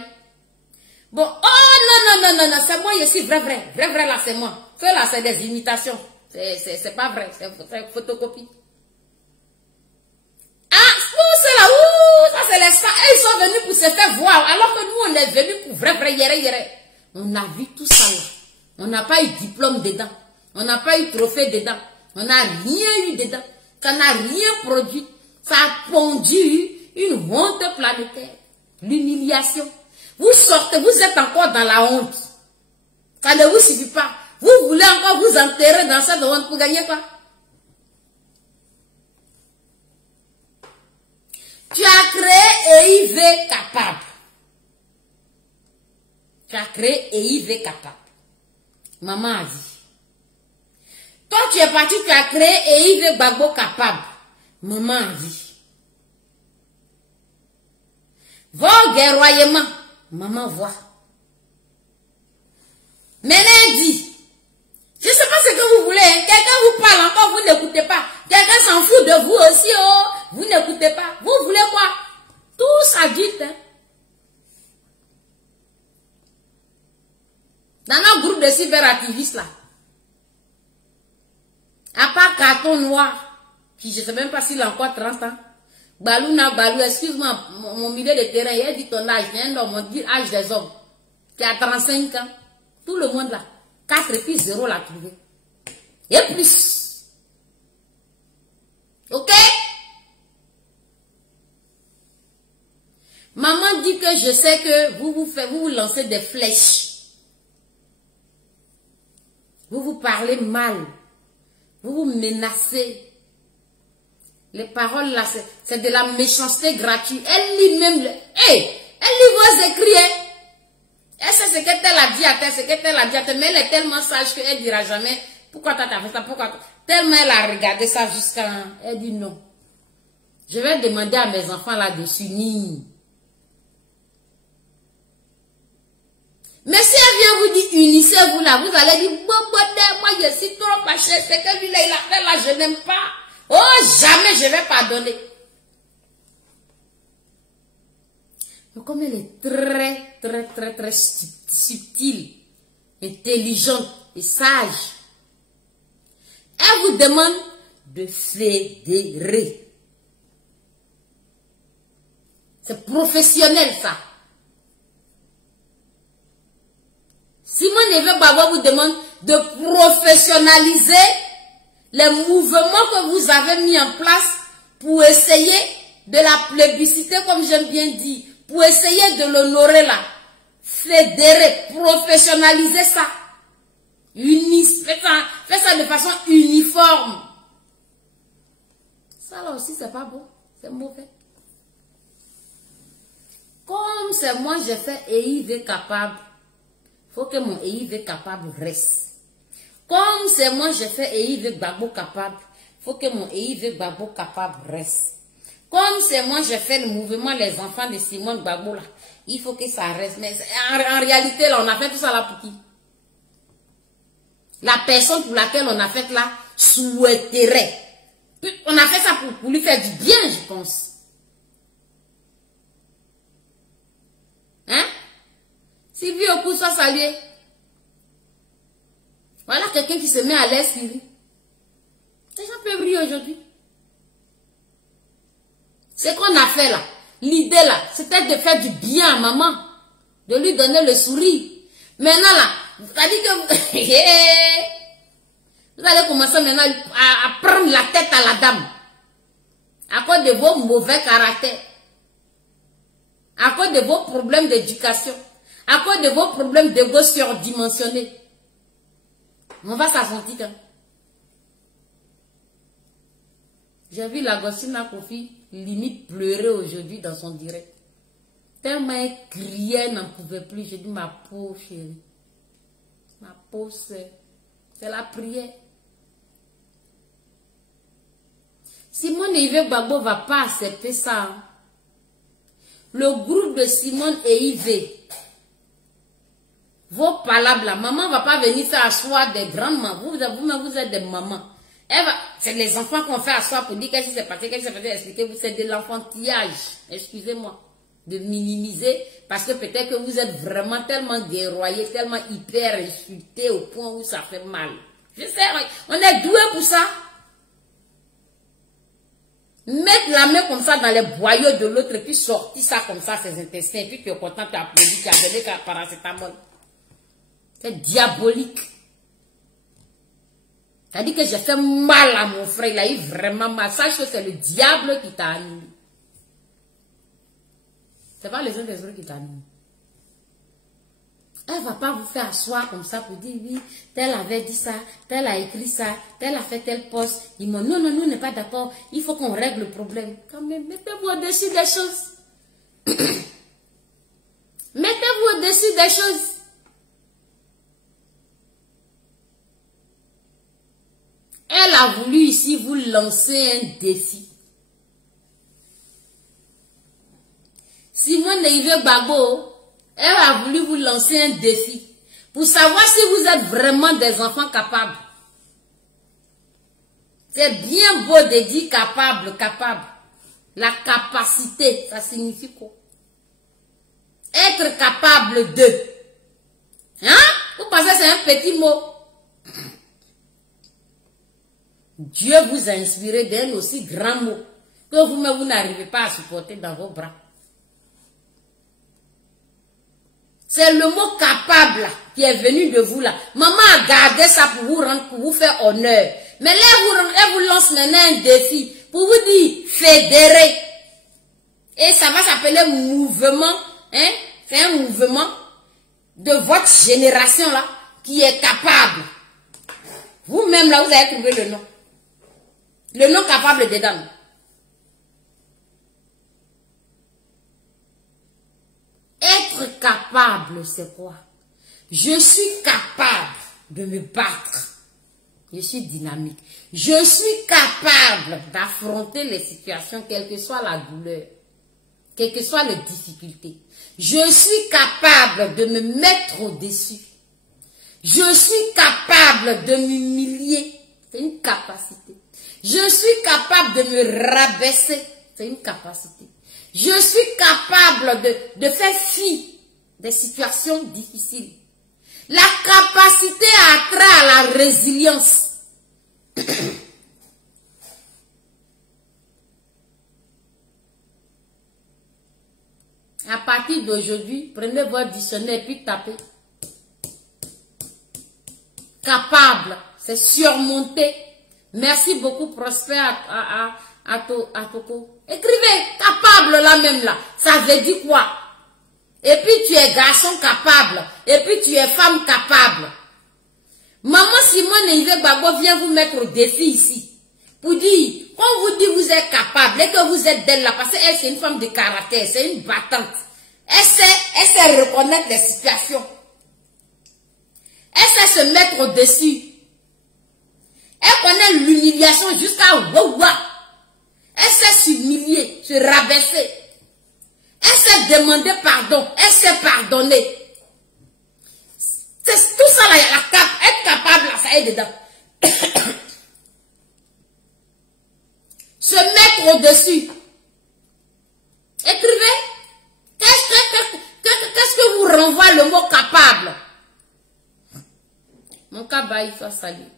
Bon, oh non, c'est moi, je suis vrai, là, c'est moi. Ceux-là, c'est des imitations. C'est pas vrai, c'est photocopie. Ah, ceux-là, ça, c'est les stars. Ils sont venus pour se faire voir, alors que nous, on est venus pour vrai, yéré. On a vu tout ça là. On n'a pas eu diplôme dedans. On n'a pas eu trophée dedans. On n'a rien eu dedans. Ça n'a rien produit. Ça a pondu une honte planétaire. L'humiliation. Vous sortez, vous êtes encore dans la honte. Ça ne vous suffit pas. Vous voulez encore vous enterrer dans cette honte pour gagner quoi? Tu as créé EIV capable. Tu as créé EIV capable. Maman a dit. Toi, tu es parti, tu as créé EIV Gbagbo capable. Maman a dit. Vos guerroyements, maman voit. Maintenant, dit. Je ne sais pas ce que vous voulez. Hein. Quelqu'un vous parle encore, vous n'écoutez pas. Quelqu'un s'en fout de vous aussi. Oh. Vous n'écoutez pas. Vous voulez quoi? Tous adultes. Hein. Dans notre groupe de cyberactivistes là. À part carton noir. Puis je ne sais même pas s'il a encore 30 ans. Balou, excuse-moi, mon milieu de terrain, il a dit ton âge. Il y a un homme, on dit âge des hommes. Tu as 35 ans. Tout le monde là. 4 et puis 0 l'a trouvé. Et plus. Ok? Maman dit que je sais que vous lancez des flèches. Vous vous parlez mal. Vous vous menacez. Les paroles là, c'est de la méchanceté gratuite. Elle lit même elle lit vos écrits. Hein? Elle sait ce que elle a dit à elle, mais elle est tellement sage qu'elle dira jamais pourquoi tu as fait ça, pourquoi. Tellement elle a regardé ça jusqu'à. Elle dit non. Je vais demander à mes enfants là de s'unir. Mais si elle vient vous dire unissez-vous là, vous allez dire moi je suis trop fâché, c'est que lui là il a fait là, je n'aime pas. Oh, jamais je vais pardonner. Mais comme elle est très subtile, intelligente et sage, elle vous demande de fédérer. C'est professionnel ça. Simone Eve Gbagbo vous demande de professionnaliser les mouvements que vous avez mis en place pour essayer de la plébisciter, comme j'aime bien dire, pour essayer de l'honorer là. Fédérer, professionnaliser ça. Faites ça de façon uniforme. Ça là aussi, c'est pas beau, c'est mauvais. Comme c'est moi, j'ai fait EIV capable, faut que mon EIV capable reste. Comme c'est moi, j'ai fait EIV Gbagbo capable, faut que mon EIV Gbagbo capable reste. Comme c'est moi, j'ai fait le mouvement Les Enfants de Simone Gbagbo là, il faut que ça reste. Mais en réalité, là, on a fait tout ça là pour qui? La personne pour laquelle on a fait là souhaiterait. On a fait ça pour lui faire du bien, je pense. Hein? Sylvie au coup, soit salué. Voilà quelqu'un qui se met à l'aise, Sylvie. Les gens peuvent rire aujourd'hui. Ce qu'on a fait là, l'idée là, c'était de faire du bien à maman. De lui donner le sourire. Maintenant là, c'est-à-dire que vous allez commencer maintenant à prendre la tête à la dame. À cause de vos mauvais caractères. À cause de vos problèmes d'éducation. À cause de vos problèmes d'ego surdimensionnés. On va s'affronter. J'ai vu la Gossina Kofi limite pleurer aujourd'hui dans son direct. Tellement elle criait, elle n'en pouvait plus. J'ai dit, ma pauvre chérie. Ma pauvre sœur. C'est la prière. Simone Eve Gbagbo ne va pas accepter ça. Le groupe de Simone et Yves, vos palabres là, maman ne va pas venir faire asseoir des grandes mamans. Vous êtes des mamans. C'est les enfants qu'on fait asseoir pour dire qu'est-ce qui s'est passé, expliquez-vous. C'est de l'enfantillage. Excusez-moi de minimiser parce que peut-être que vous êtes vraiment tellement guerroyé, tellement hyper insulté au point où ça fait mal. Je sais, on est doué pour ça. Mettre la main comme ça dans les boyaux de l'autre et puis sortir ça comme ça, ses intestins, et puis tu es content, tu applaudis, tu as donné qu'à paracétamol. C'est diabolique. Ça dit que j'ai fait mal à mon frère. Il a eu vraiment mal. Sache que c'est le diable qui t'a animé. C'est pas les uns des autres qui t'a animé. Elle ne va pas vous faire asseoir comme ça pour dire oui, tel avait dit ça, tel a écrit ça, tel a fait tel poste. Ils m'ont non, nous n'est pas d'accord. Il faut qu'on règle le problème. Quand même, mettez-vous au-dessus des choses. Mettez-vous au-dessus des choses. Elle a voulu ici vous lancer un défi. Simone Neive Gbagbo, elle a voulu vous lancer un défi pour savoir si vous êtes vraiment des enfants capables. C'est bien beau de dire capable, capable. La capacité, ça signifie quoi? Être capable de. Hein? Vous pensez que c'est un petit mot? Dieu vous a inspiré d'un aussi grand mot que vous-même, vous n'arrivez pas à supporter dans vos bras. C'est le mot capable qui est venu de vous là. Maman a gardé ça pour vous rendre, pour vous faire honneur. Mais là, elle vous lance maintenant un défi pour vous dire fédérer. Et ça va s'appeler mouvement. Hein? C'est un mouvement de votre génération là qui est capable. Vous-même là, vous avez trouvé le nom. Le nom capable des dames. Être capable, c'est quoi? Je suis capable de me battre. Je suis dynamique. Je suis capable d'affronter les situations, quelle que soit la douleur, quelles que soient les difficultés. Je suis capable de me mettre au-dessus. Je suis capable de m'humilier. C'est une capacité. Je suis capable de me rabaisser. C'est une capacité. Je suis capable de faire fi des situations difficiles. La capacité a trait à la résilience. À partir d'aujourd'hui, prenez votre dictionnaire et puis tapez. Capable, c'est surmonter. Merci beaucoup, Prosper à Toko. Écrivez, capable là même là. Ça veut dire quoi? Et puis tu es garçon capable. Et puis tu es femme capable. Maman Simone Neive Gbagbo vient vous mettre au défi ici. Pour dire, quand vous dit vous êtes capable et que vous êtes d'elle là, parce qu'elle c'est une femme de caractère, c'est une battante. Elle sait reconnaître les situations. Elle sait se mettre au-dessus. Elle connaît l'humiliation jusqu'à waouh. Elle sait s'humilier, se rabaisser. Elle sait demander pardon. Elle sait pardonner. C'est tout ça là, être capable, là, ça est dedans. Se mettre au-dessus. Écrivez. Qu'est-ce que vous renvoie le mot capable? Mon cabas, il faut saluer.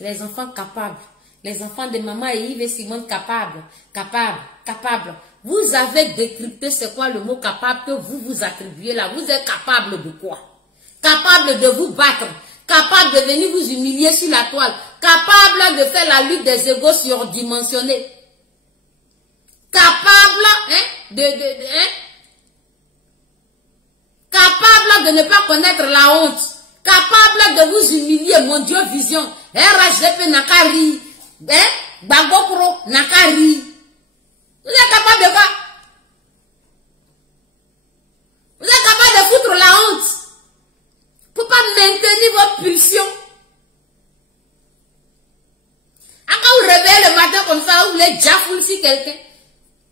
Les enfants capables. Les enfants de maman et Yves et Simone capables. Capable. Capable. Vous avez décrypté c'est quoi le mot capable que vous vous attribuez là. Vous êtes capable de quoi? Capable de vous battre. Capable de venir vous humilier sur la toile. Capable de faire la lutte des égos surdimensionnés. Capable, capable de ne pas connaître la honte. Capable de vous humilier, mon Dieu, vision. RHDP Nakari. Gbagbo Pro Nakari. Vous êtes capable de quoi? Vous êtes capable de foutre la honte. Pour pas maintenir vos pulsions. Quand vous réveillez le matin comme ça, vous voulez déjà sur quelqu'un.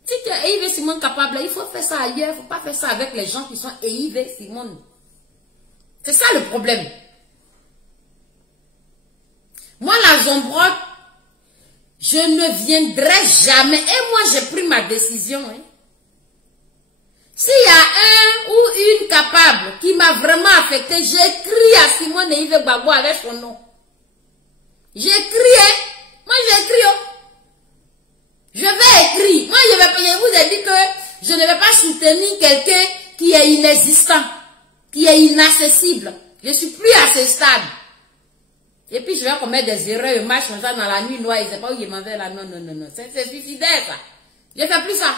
Si tu es Yves Simone capable, il faut faire ça ailleurs. Il ne faut pas faire ça avec les gens qui sont Yves Simone. C'est ça le problème. Moi, la Zombrotte, je ne viendrai jamais. Et moi, j'ai pris ma décision. Hein. S'il y a un ou une capable qui m'a vraiment affecté, j'écris à Simone Neive Gbagbo avec son nom. J'écris, hein. Moi, j'écris. Oh. Je vais écrire. Moi, je vous ai dit que je ne vais pas soutenir quelqu'un qui est inexistant. qui est inaccessible. Je ne suis plus à ce stade. Et puis je vais commettre des erreurs, je marche comme ça dans la nuit noire, je ne sais pas où je m'en vais là. Non, non, non, non. C'est suicidaire ça. Je ne fais plus ça.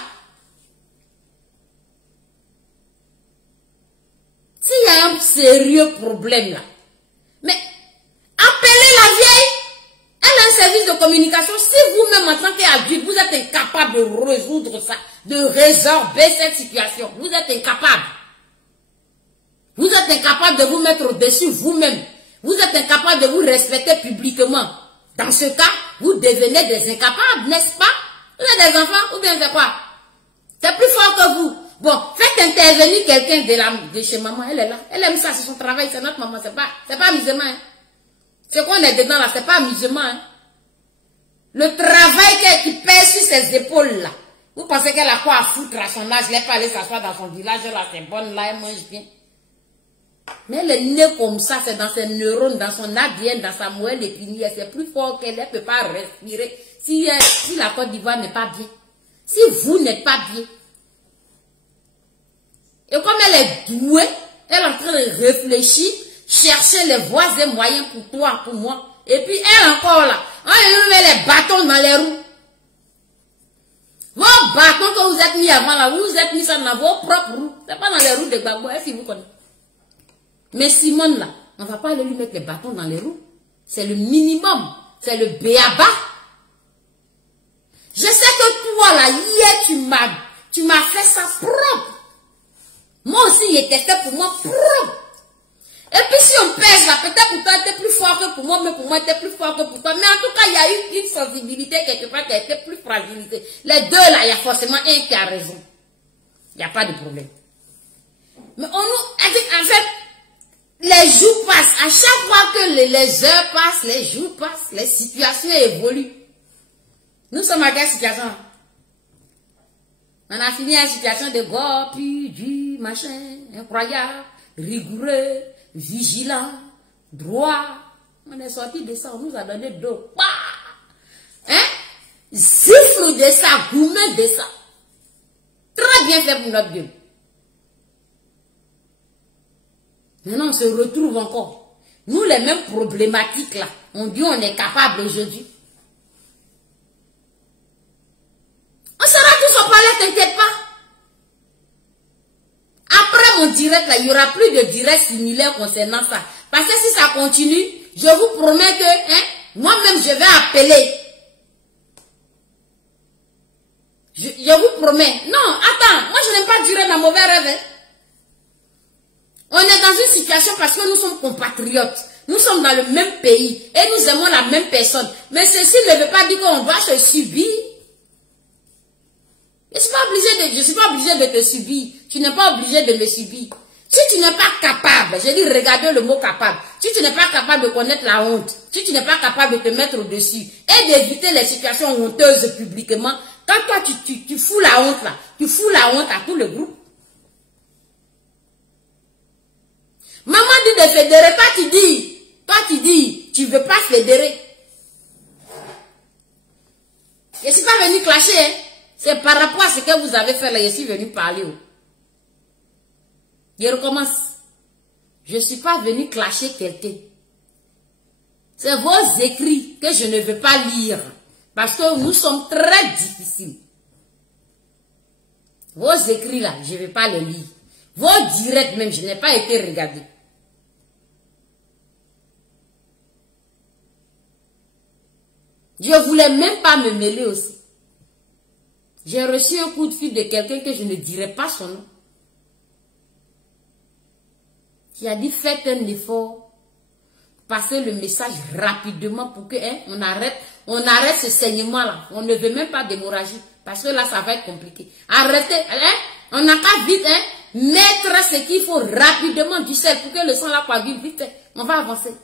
S'il y a un sérieux problème là, mais appelez la vieille. Elle a un service de communication. Si vous-même en tant qu'adulte, vous êtes incapable de résoudre ça, de résorber cette situation, vous êtes incapable. Vous êtes incapable de vous mettre au-dessus vous-même. Vous êtes incapable de vous respecter publiquement. Dans ce cas, vous devenez des incapables, n'est-ce pas? Vous êtes des enfants ou bien c'est quoi? C'est plus fort que vous. Bon, faites intervenir quelqu'un de chez maman. Elle est là. Elle aime ça, c'est son travail, c'est notre maman. C'est pas amusement. Hein. Ce qu'on est dedans là, c'est pas amusement. Hein. Le travail qui pèse sur ses épaules là. Vous pensez qu'elle a quoi à foutre à son âge? Elle n'est pas allée s'asseoir dans son village, là, c'est bonne, là, elle mange bien. Mais elle est née comme ça, c'est dans ses neurones, dans son ADN, dans sa moelle épinière. C'est plus fort qu'elle ne peut pas respirer. Si la Côte d'Ivoire n'est pas bien. Si vous n'êtes pas bien. Et comme elle est douée, elle est en train de réfléchir, chercher les voies et moyens pour toi, pour moi. Et puis elle encore là, on met les bâtons dans les roues. Vos bâtons que vous êtes mis avant là, vous êtes mis ça dans vos propres roues. C'est pas dans les roues de Gbagbo, si vous connaissez. Mais Simone là, on ne va pas aller lui mettre les bâtons dans les roues. C'est le minimum. C'est le béaba. Je sais que toi là, hier tu m'as fait ça propre. Moi aussi, il était fait pour moi propre. Et puis si on pèse là, peut-être pour toi, était plus fort que pour moi, mais pour moi, était plus fort que pour toi. Mais en tout cas, il y a eu une sensibilité quelque part qui a été plus fragilisée. Les deux là, il y a forcément un qui a raison. Il n'y a pas de problème. Mais on nous a dit, en fait, les jours passent. À chaque fois que les heures passent, les jours passent, les situations évoluent. Nous sommes à quelle situation? On a fini la situation de gore, puis du machin, incroyable, rigoureux, vigilant, droit. On est sorti de ça, on nous a donné deux. Hein? Zifle de ça, gourmet de ça. Très bien fait pour notre gueule. Maintenant, on se retrouve encore. Nous, les mêmes problématiques là. On dit on est capable aujourd'hui. On sera tous au palais, t'inquiète pas. Après mon direct là, il n'y aura plus de direct similaire concernant ça. Parce que si ça continue, je vous promets que moi-même je vais appeler. Je vous promets. Non, attends, moi je n'aime pas durer dans mauvais rêve. Hein. On est dans une situation parce que nous sommes compatriotes. Nous sommes dans le même pays et nous aimons la même personne. Mais ceci ne veut pas dire qu'on doit se subir. Je ne suis pas obligé de te subir. Tu n'es pas obligé de me subir. Si tu n'es pas capable, j'ai dit regardez le mot capable. Si tu n'es pas capable de connaître la honte, si tu n'es pas capable de te mettre au-dessus et d'éviter les situations honteuses publiquement, quand toi tu fous la honte là, tu fous la honte à tout le groupe. Maman dit de fédérer, toi tu dis, tu ne veux pas fédérer. Je ne suis pas venu clasher, hein. C'est par rapport à ce que vous avez fait là, je suis venu parler. Je recommence. Je ne suis pas venu clasher quelqu'un. C'est vos écrits que je ne veux pas lire. Parce que nous sommes très difficiles. Vos écrits là, je ne vais pas les lire. Vos directs même, je n'ai pas été regardé. Je ne voulais même pas me mêler aussi. J'ai reçu un coup de fil de quelqu'un que je ne dirai pas son nom. Qui a dit faites un effort, passez le message rapidement pour que on arrête ce saignement là. On ne veut même pas d'hémorragie parce que là ça va être compliqué. Arrêtez, on n'a qu'à vite mettre ce qu'il faut rapidement du sel pour que le sang là coagule vite. On va avancer.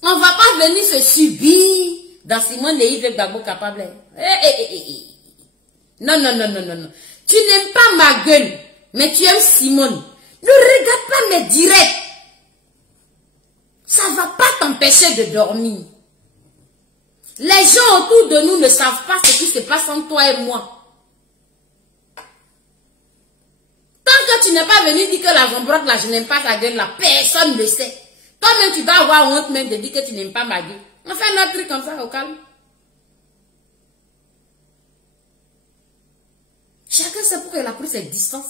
On ne va pas venir se subir dans Simone et Yves Gbagbo capable. Non, non, non, non, non, non. Tu n'aimes pas ma gueule, mais tu aimes Simone. Ne regarde pas mes directs. Ça ne va pas t'empêcher de dormir. Les gens autour de nous ne savent pas ce qui se passe entre toi et moi. Tant que tu n'es pas venu dire que la zombrotte, là, je n'aime pas ta gueule, là, personne ne le sait. Toi-même, tu dois avoir honte même de dire que tu n'aimes pas ma gueule. On fait un autre truc comme ça, au calme. Chacun sait pourquoi il a pris cette distance.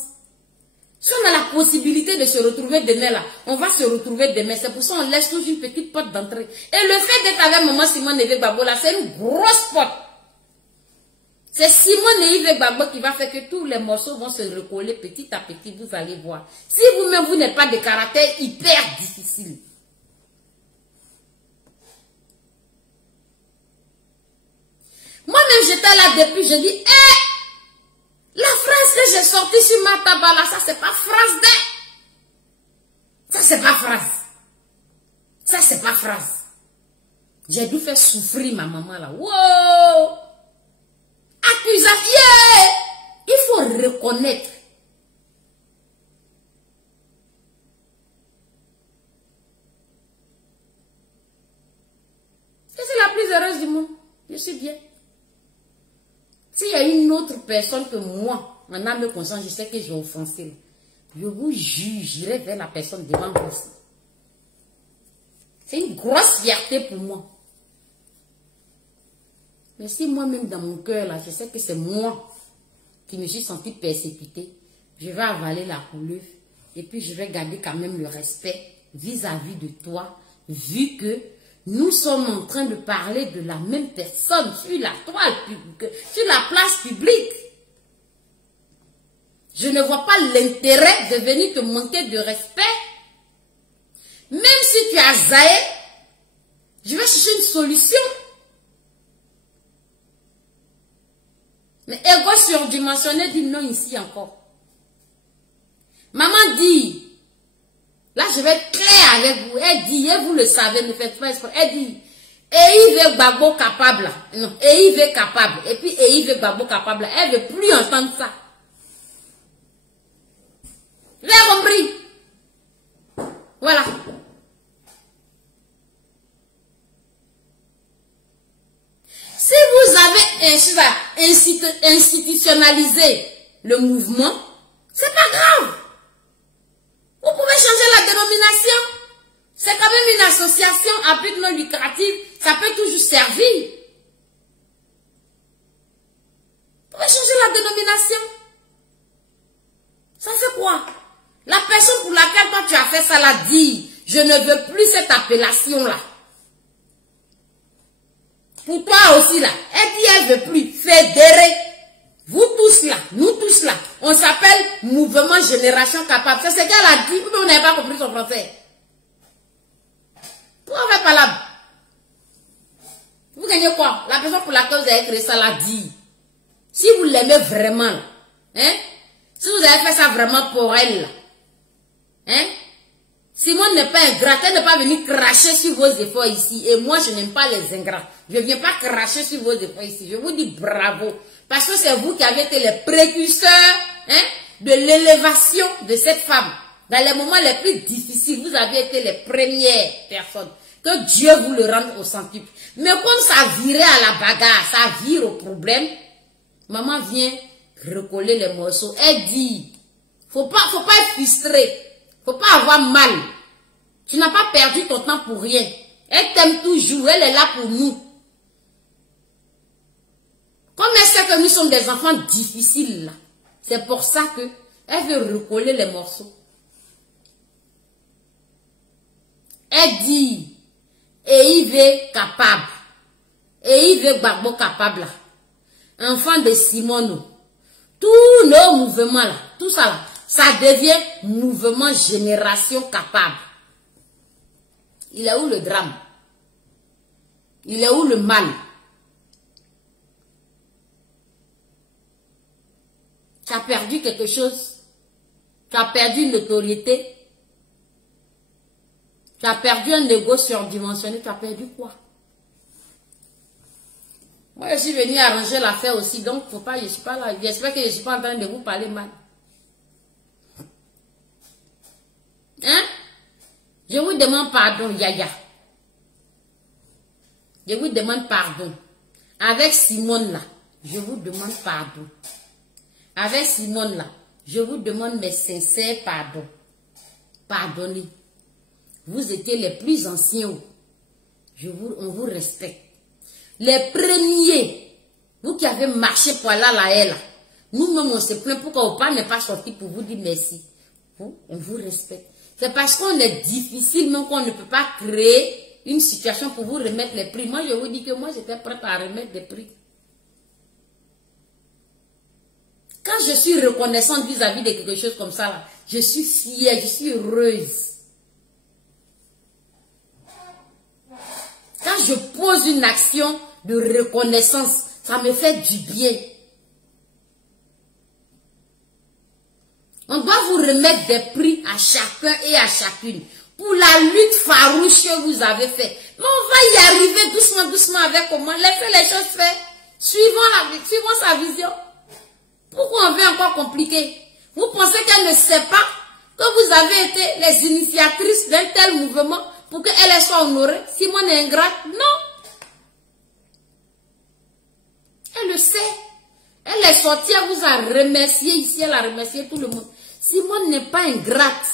Si on a la possibilité de se retrouver demain là, on va se retrouver demain. C'est pour ça qu'on laisse toujours une petite porte d'entrée. Et le fait d'être avec maman Simone et Babo là, c'est une grosse porte. C'est Simone et Babo qui va faire que tous les morceaux vont se recoller petit à petit, vous allez voir. Si vous-même, vous n'êtes pas de caractère hyper difficile. Moi-même, j'étais là depuis, je dis, la phrase que j'ai sortie sur ma table là, ça c'est pas phrase d'un. Ça c'est pas phrase. Ça c'est pas phrase. J'ai dû faire souffrir ma maman là. Wow! Accusation! Il faut reconnaître. Je suis la plus heureuse du monde. Je suis bien. S'il y a une autre personne que moi, en âme et conscience, je sais que j'ai offensé. Je vous jure, j'irai vers la personne devant vous. C'est une grosse fierté pour moi. Mais si moi-même dans mon cœur, là, je sais que c'est moi qui me suis sentie persécutée, je vais avaler la couleuvre et puis je vais garder quand même le respect vis-à-vis de toi, vu que nous sommes en train de parler de la même personne sur la toile publique, sur la place publique. Je ne vois pas l'intérêt de venir te manquer de respect. Même si tu as zaé, je vais chercher une solution. Mais ego surdimensionné dit non ici encore. Maman dit, là je vais être clair avec vous, elle dit, et vous le savez, ne faites pas exprès, elle dit, Eive Gbagbo capable, non, Eive capable, et puis Eive Gbagbo capable, elle ne veut plus entendre ça. Vous avez compris? Voilà. Si vous avez institutionnalisé le mouvement, c'est pas grave. Vous pouvez changer la dénomination. C'est quand même une association à but non lucratif. Ça peut toujours servir. Vous pouvez changer la dénomination. Ça fait quoi? La personne pour laquelle toi tu as fait ça l'a dit. Je ne veux plus cette appellation-là. Pour toi aussi là, elle dit elle veut plus fédérer. Vous tous là, nous tous là, on s'appelle Mouvement Génération Capable. C'est ce qu'elle a dit, vous n'avez pas compris son français. Pourquoi on fait pas là? Vous gagnez quoi? La personne pour laquelle vous avez créé ça l'a dit. Si vous l'aimez vraiment, hein? Si vous avez fait ça vraiment pour elle, hein? Simone n'est pas ingrate, elle n'est pas venue cracher sur vos efforts ici. Et moi, je n'aime pas les ingrats. Je ne viens pas cracher sur vos efforts ici. Je vous dis bravo. Parce que c'est vous qui avez été les précurseurs, hein, de l'élévation de cette femme. Dans les moments les plus difficiles, vous avez été les premières personnes. Que Dieu vous le rende au centuple. Mais comme ça virait à la bagarre, ça vire au problème, maman vient recoller les morceaux. Elle dit, faut pas être frustré. Faut pas avoir mal. Tu n'as pas perdu ton temps pour rien. Elle t'aime toujours. Elle est là pour nous. Comme elle sait que nous sommes des enfants difficiles là, c'est pour ça que elle veut recoller les morceaux. Elle dit, Eive capable. Eive Gbagbo capable là. Enfant de Simone. Tous nos mouvements là, tout ça là, ça devient Mouvement Génération Capable. Il est où le drame? Il est où le mal? Tu as perdu quelque chose? Tu as perdu une notoriété? Tu as perdu un ego surdimensionné? Tu as perdu quoi? Moi, je suis venue arranger l'affaire aussi, donc faut pas, je suis pas là. J'espère que je ne suis pas en train de vous parler mal. Hein? Je vous demande pardon, Yaya. Je vous demande pardon. Avec Simone là, je vous demande pardon. Avec Simone là, je vous demande mes sincères pardons. Pardonnez. Vous étiez les plus anciens. On vous respecte. Les premiers, vous qui avez marché pour aller là et là, nous-mêmes on se plaint pourquoi Opa n'est pas sorti pour vous dire merci. Vous, on vous respecte. C'est parce qu'on est difficile, donc on ne peut pas créer une situation pour vous remettre les prix. Moi, je vous dis que moi, j'étais prête à remettre des prix. Quand je suis reconnaissante vis-à-vis de quelque chose comme ça, là, je suis fière, je suis heureuse. Quand je pose une action de reconnaissance, ça me fait du bien. On doit vous remettre des prix à chacun et à chacune pour la lutte farouche que vous avez faite. Mais on va y arriver doucement, doucement avec comment les choses faites. Suivons sa vision. Pourquoi on veut encore compliquer? Vous pensez qu'elle ne sait pas que vous avez été les initiatrices d'un tel mouvement pour qu'elle soit honorée? Simone est ingrate? Non. Elle le sait. Elle est sortie, elle vous a remercié ici, elle a remercié tout le monde. Simone n'est pas ingrate.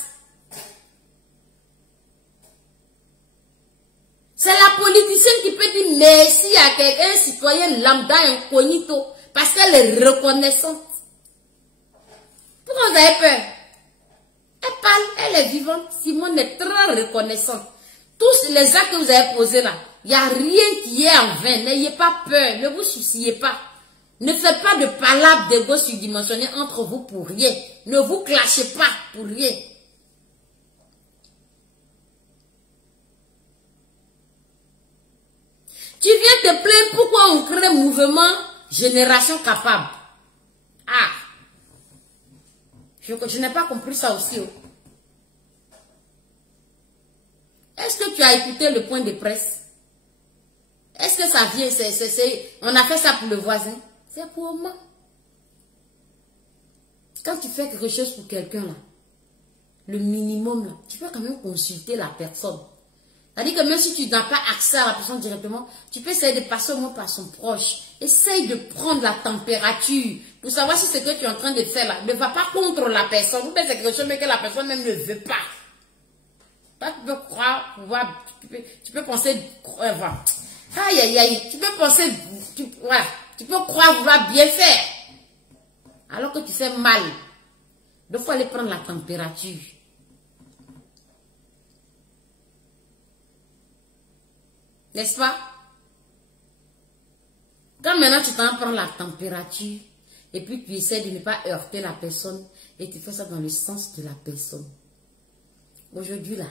C'est la politicienne qui peut dire merci à quelqu'un, un citoyen lambda, incognito, parce qu'elle est reconnaissante. Pourquoi vous avez peur? Elle parle, elle est vivante. Simone est très reconnaissante. Tous les actes que vous avez posés là, il n'y a rien qui est en vain. N'ayez pas peur, ne vous souciez pas. Ne faites pas de palabres d'égo surdimensionnées entre vous pour rien. Ne vous clashez pas pour rien. Tu viens te plaindre pourquoi on crée un mouvement génération capable. Ah, je n'ai pas compris ça aussi. Est-ce que tu as écouté le point de presse? Est-ce que ça vient, on a fait ça pour le voisin? C'est pour moi. Quand tu fais quelque chose pour quelqu'un là, le minimum là, tu peux quand même consulter la personne. C'est-à-dire que même si tu n'as pas accès à la personne directement, tu peux essayer de passer au moins par son proche. Essaye de prendre la température pour savoir si ce que tu es en train de faire là ne va pas contre la personne. Ou bien c'est quelque chose mais que la personne même ne veut pas. Toi, tu peux croire, pouvoir, tu peux penser, aïe aïe aïe, tu peux penser, tu peux croire vouloir bien faire. Alors que tu fais mal. Donc il faut aller prendre la température. N'est-ce pas? Quand maintenant tu t'en prends la température et puis tu essaies de ne pas heurter la personne et tu fais ça dans le sens de la personne. Aujourd'hui là,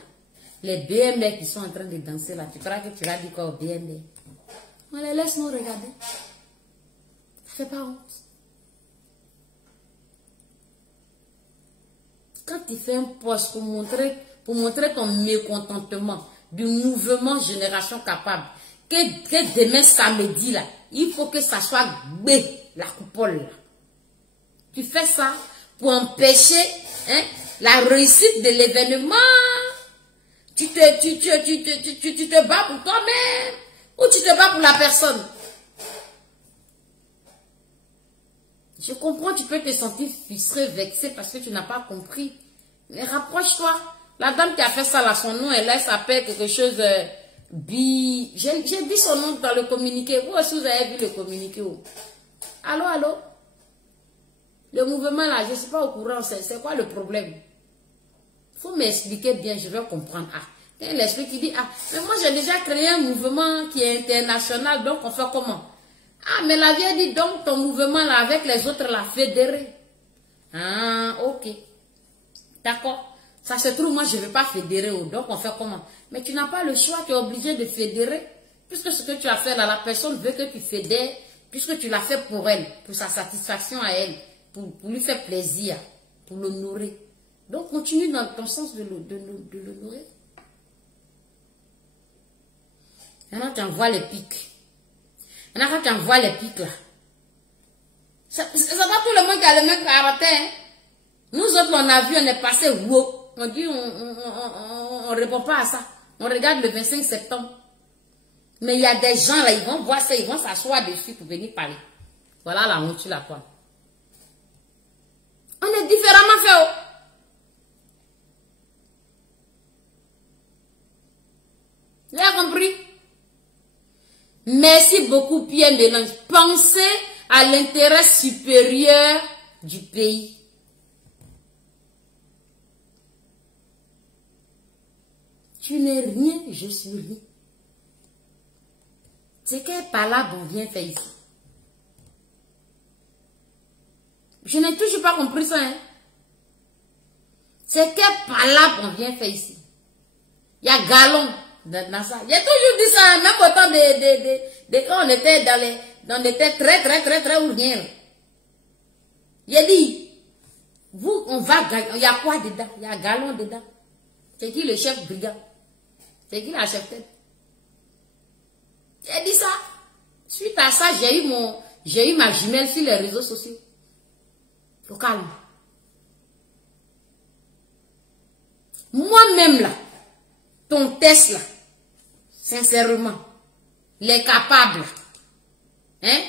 les BMR qui sont en train de danser là, tu crois que tu l'as dit quoi au BMR? On les laisse nous regarder. Ça fait pas honte. Quand tu fais un post pour montrer ton mécontentement du mouvement Génération Capable, que demain samedi là, il faut que ça soit la coupole là. Tu fais ça pour empêcher la réussite de l'événement. Tu te bats pour toi-même ou tu te bats pour la personne. Je comprends, tu peux te sentir frustré, vexé parce que tu n'as pas compris. Mais rapproche-toi. La dame qui a fait ça là, son nom, elle s'appelle quelque chose j'ai dit son nom dans le communiqué. Vous aussi, vous avez vu le communiqué. Allô, allô? Le mouvement là, je ne suis pas au courant. C'est quoi le problème? Il faut m'expliquer bien, je vais comprendre. Ah, quand elle explique, il dit, ah, mais moi j'ai déjà créé un mouvement qui est international, donc on fait comment? Ah, mais la vieille dit, donc ton mouvement là, avec les autres, la fédérer. Ah, ok. D'accord. Ça se trouve, moi je ne vais pas fédérer, donc on fait comment? Mais tu n'as pas le choix, tu es obligé de fédérer. Puisque ce que tu as fait là, la personne veut que tu fédères, puisque tu l'as fait pour elle, pour sa satisfaction à elle, pour lui faire plaisir, pour l'honorer. Donc continue dans ton sens de l'honorer. Maintenant tu envoies les pics. Maintenant quand tu envoies les pics là, c'est pas tout le monde qui a le même caractère. Hein? Nous autres on a vu, on est passé wow. On dit on répond pas à ça. On regarde le 25 septembre. Mais il y a des gens là, ils vont voir ça, ils vont s'asseoir dessus pour venir parler. Voilà la honte sur la toile. On est différemment fait. Vous avez compris? Merci beaucoup, Pierre Mélange. Pensez à l'intérêt supérieur du pays. Tu n'es rien, je suis rien. C'est quelle palabre on vient faire ici? Je n'ai toujours pas compris ça. Hein? C'est quelle palabre on vient faire ici? Il y a galon dans ça. J'ai toujours dit ça, même au temps de quand on était on était très ouvriers. J'ai dit, vous, on va gagner. Il y a quoi dedans? Il y a galon dedans. C'est qui le chef brigade? C'est qui la chef tête? J'ai dit ça. Suite à ça, j'ai eu ma jumelle sur les réseaux sociaux. Au calme. Moi-même là, ton test là, sincèrement, les capables, hein?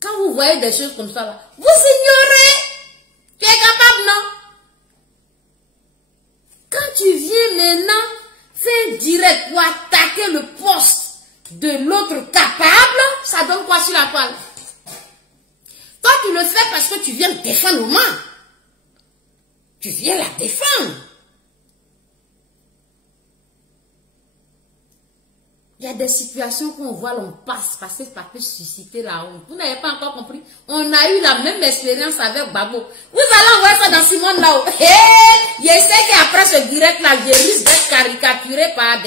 Quand vous voyez des choses comme ça là, vous ignorez. Tu es capable, non? Quand tu viens maintenant faire direct pour attaquer le poste de l'autre capable, ça donne quoi sur la toile? Toi, tu le fais parce que tu viens défendre Oman. Tu viens la défendre. Il y a des situations qu'on voit, l'on passe, parce que ça peut susciter la honte. Vous n'avez pas encore compris? On a eu la même expérience avec Babo. Vous allez envoyer ça dans Simone là-haut. Je sais qu'après ce direct-là, je risque d'être caricaturé par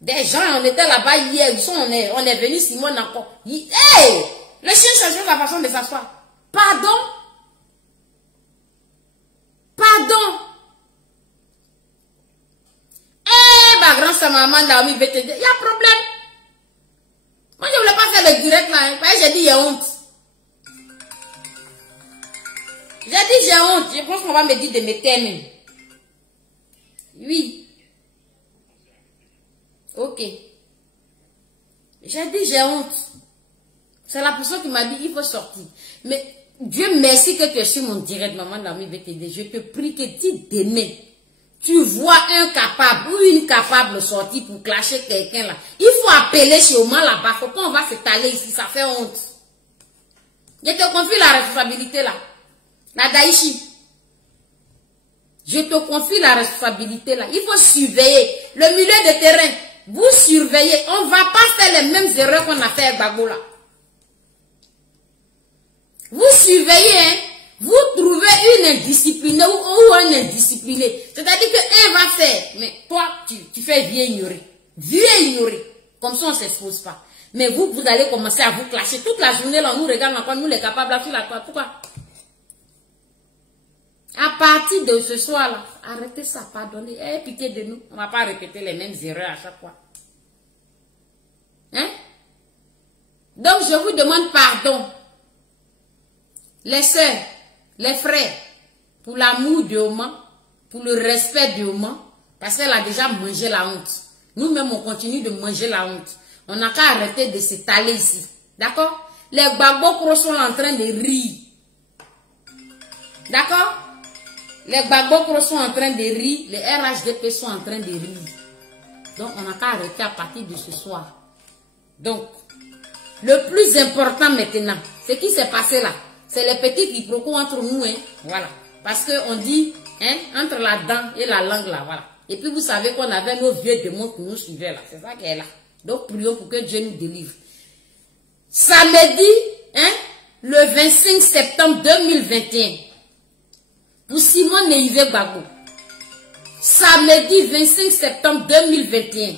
des gens. On était là-bas hier. On est venu Simone encore. Hey! Le chien change la façon de s'asseoir. Pardon? Pardon? Ma grand-sœur, maman, là, il y a problème. Moi, je ne voulais pas faire le direct là. Hein. J'ai dit, il y a honte. J'ai dit, j'ai honte. Je pense qu'on va me dire de me terminer. Oui. Ok. J'ai dit, j'ai honte. C'est la personne qui m'a dit, il faut sortir. Mais Dieu merci que tu es sur mon direct, maman, dans mes VTD. Je te prie que tu demain, tu vois un capable ou une capable sortir pour clasher quelqu'un là. Il faut appeler chez Oman là-bas. Faut qu'on va s'étaler ici, ça fait honte. Je te confie la responsabilité là. La Daïchi. Je te confie la responsabilité là. Il faut surveiller le milieu de terrain. Vous surveillez. On ne va pas faire les mêmes erreurs qu'on a fait avec Gbagbo là. Vous surveillez, hein. Vous trouvez une indisciplinée ou un indiscipliné. C'est-à-dire qu'un va faire, mais toi, tu fais vieux ignorer. Vieux ignorer. Comme ça, on ne s'expose pas. Mais vous allez commencer à vous clasher. Toute la journée, là, on nous regarde encore, nous les capables, là, sur la toile. Pourquoi? À partir de ce soir-là, arrêtez ça, pardonnez. Pitié de nous. On ne va pas répéter les mêmes erreurs à chaque fois. Hein? Donc, je vous demande pardon. Les sœurs, les frères, pour l'amour de Oman, pour le respect de Oman, parce qu'elle a déjà mangé la honte. Nous-mêmes, on continue de manger la honte. On n'a qu'à arrêter de s'étaler ici. D'accord? Les Gbagbo sont en train de rire. D'accord? Les Gbagbo sont en train de rire. Les RHDP sont en train de rire. Donc, on n'a qu'à arrêter à partir de ce soir. Donc, le plus important maintenant, ce qui s'est passé là, c'est les petits quiproquos entre nous, hein. Voilà. Parce qu'on dit, hein, entre la dent et la langue, là, voilà. Et puis vous savez qu'on avait nos vieux démons qui nous suivaient, là. C'est ça qui est là. Donc prions pour que Dieu nous délivre. Samedi, hein, le 25 septembre 2021, pour Simone Neive Gbagbo. Samedi 25 septembre 2021,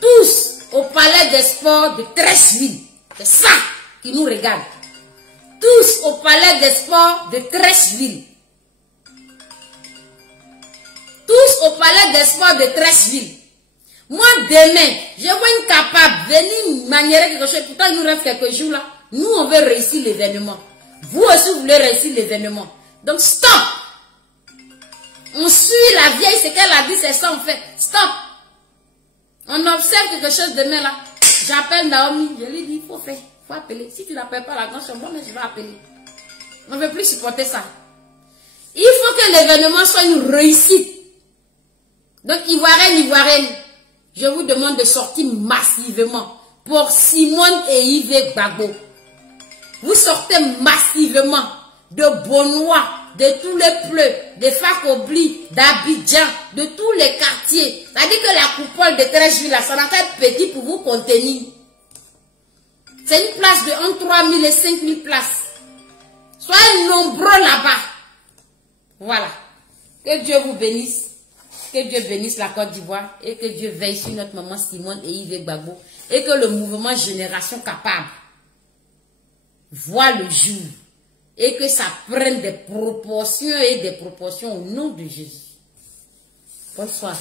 tous au palais des sports de Treichville. C'est ça qui nous regarde. Tous au palais des sports de Treichville. Tous au palais des sports de Treichville. Moi, demain, je vois une capable venir maniérer quelque chose. Pourtant, il nous reste quelques jours là. Nous, on veut réussir l'événement. Vous aussi, vous voulez réussir l'événement. Donc, stop. On suit la vieille, ce qu'elle a dit, c'est ça, on fait. Stop. On observe quelque chose demain là. J'appelle Naomi, je lui dis, il faut faire, il faut appeler. Si tu n'appelles pas la grande chambre, moi je vais appeler. On ne veut plus supporter ça. Il faut que l'événement soit une réussite. Donc, Ivoirienne, je vous demande de sortir massivement pour Simone et Yves Gbagbo. Vous sortez massivement de Bonois, de tous les pleux, de Fakobli, d'Abidjan, de tous les quartiers. C'est-à-dire que la coupole de 13 juillet, ça n'a qu'à être petit pour vous contenir. C'est une place de entre 3 000 et 5 000 places. Soyez nombreux là-bas. Voilà. Que Dieu vous bénisse. Que Dieu bénisse la Côte d'Ivoire et que Dieu veille sur notre maman Simone et Yves Gbagbo et que le mouvement Génération Capable voit le jour et que ça prenne des proportions et des proportions au nom de Jésus. Bonne soirée.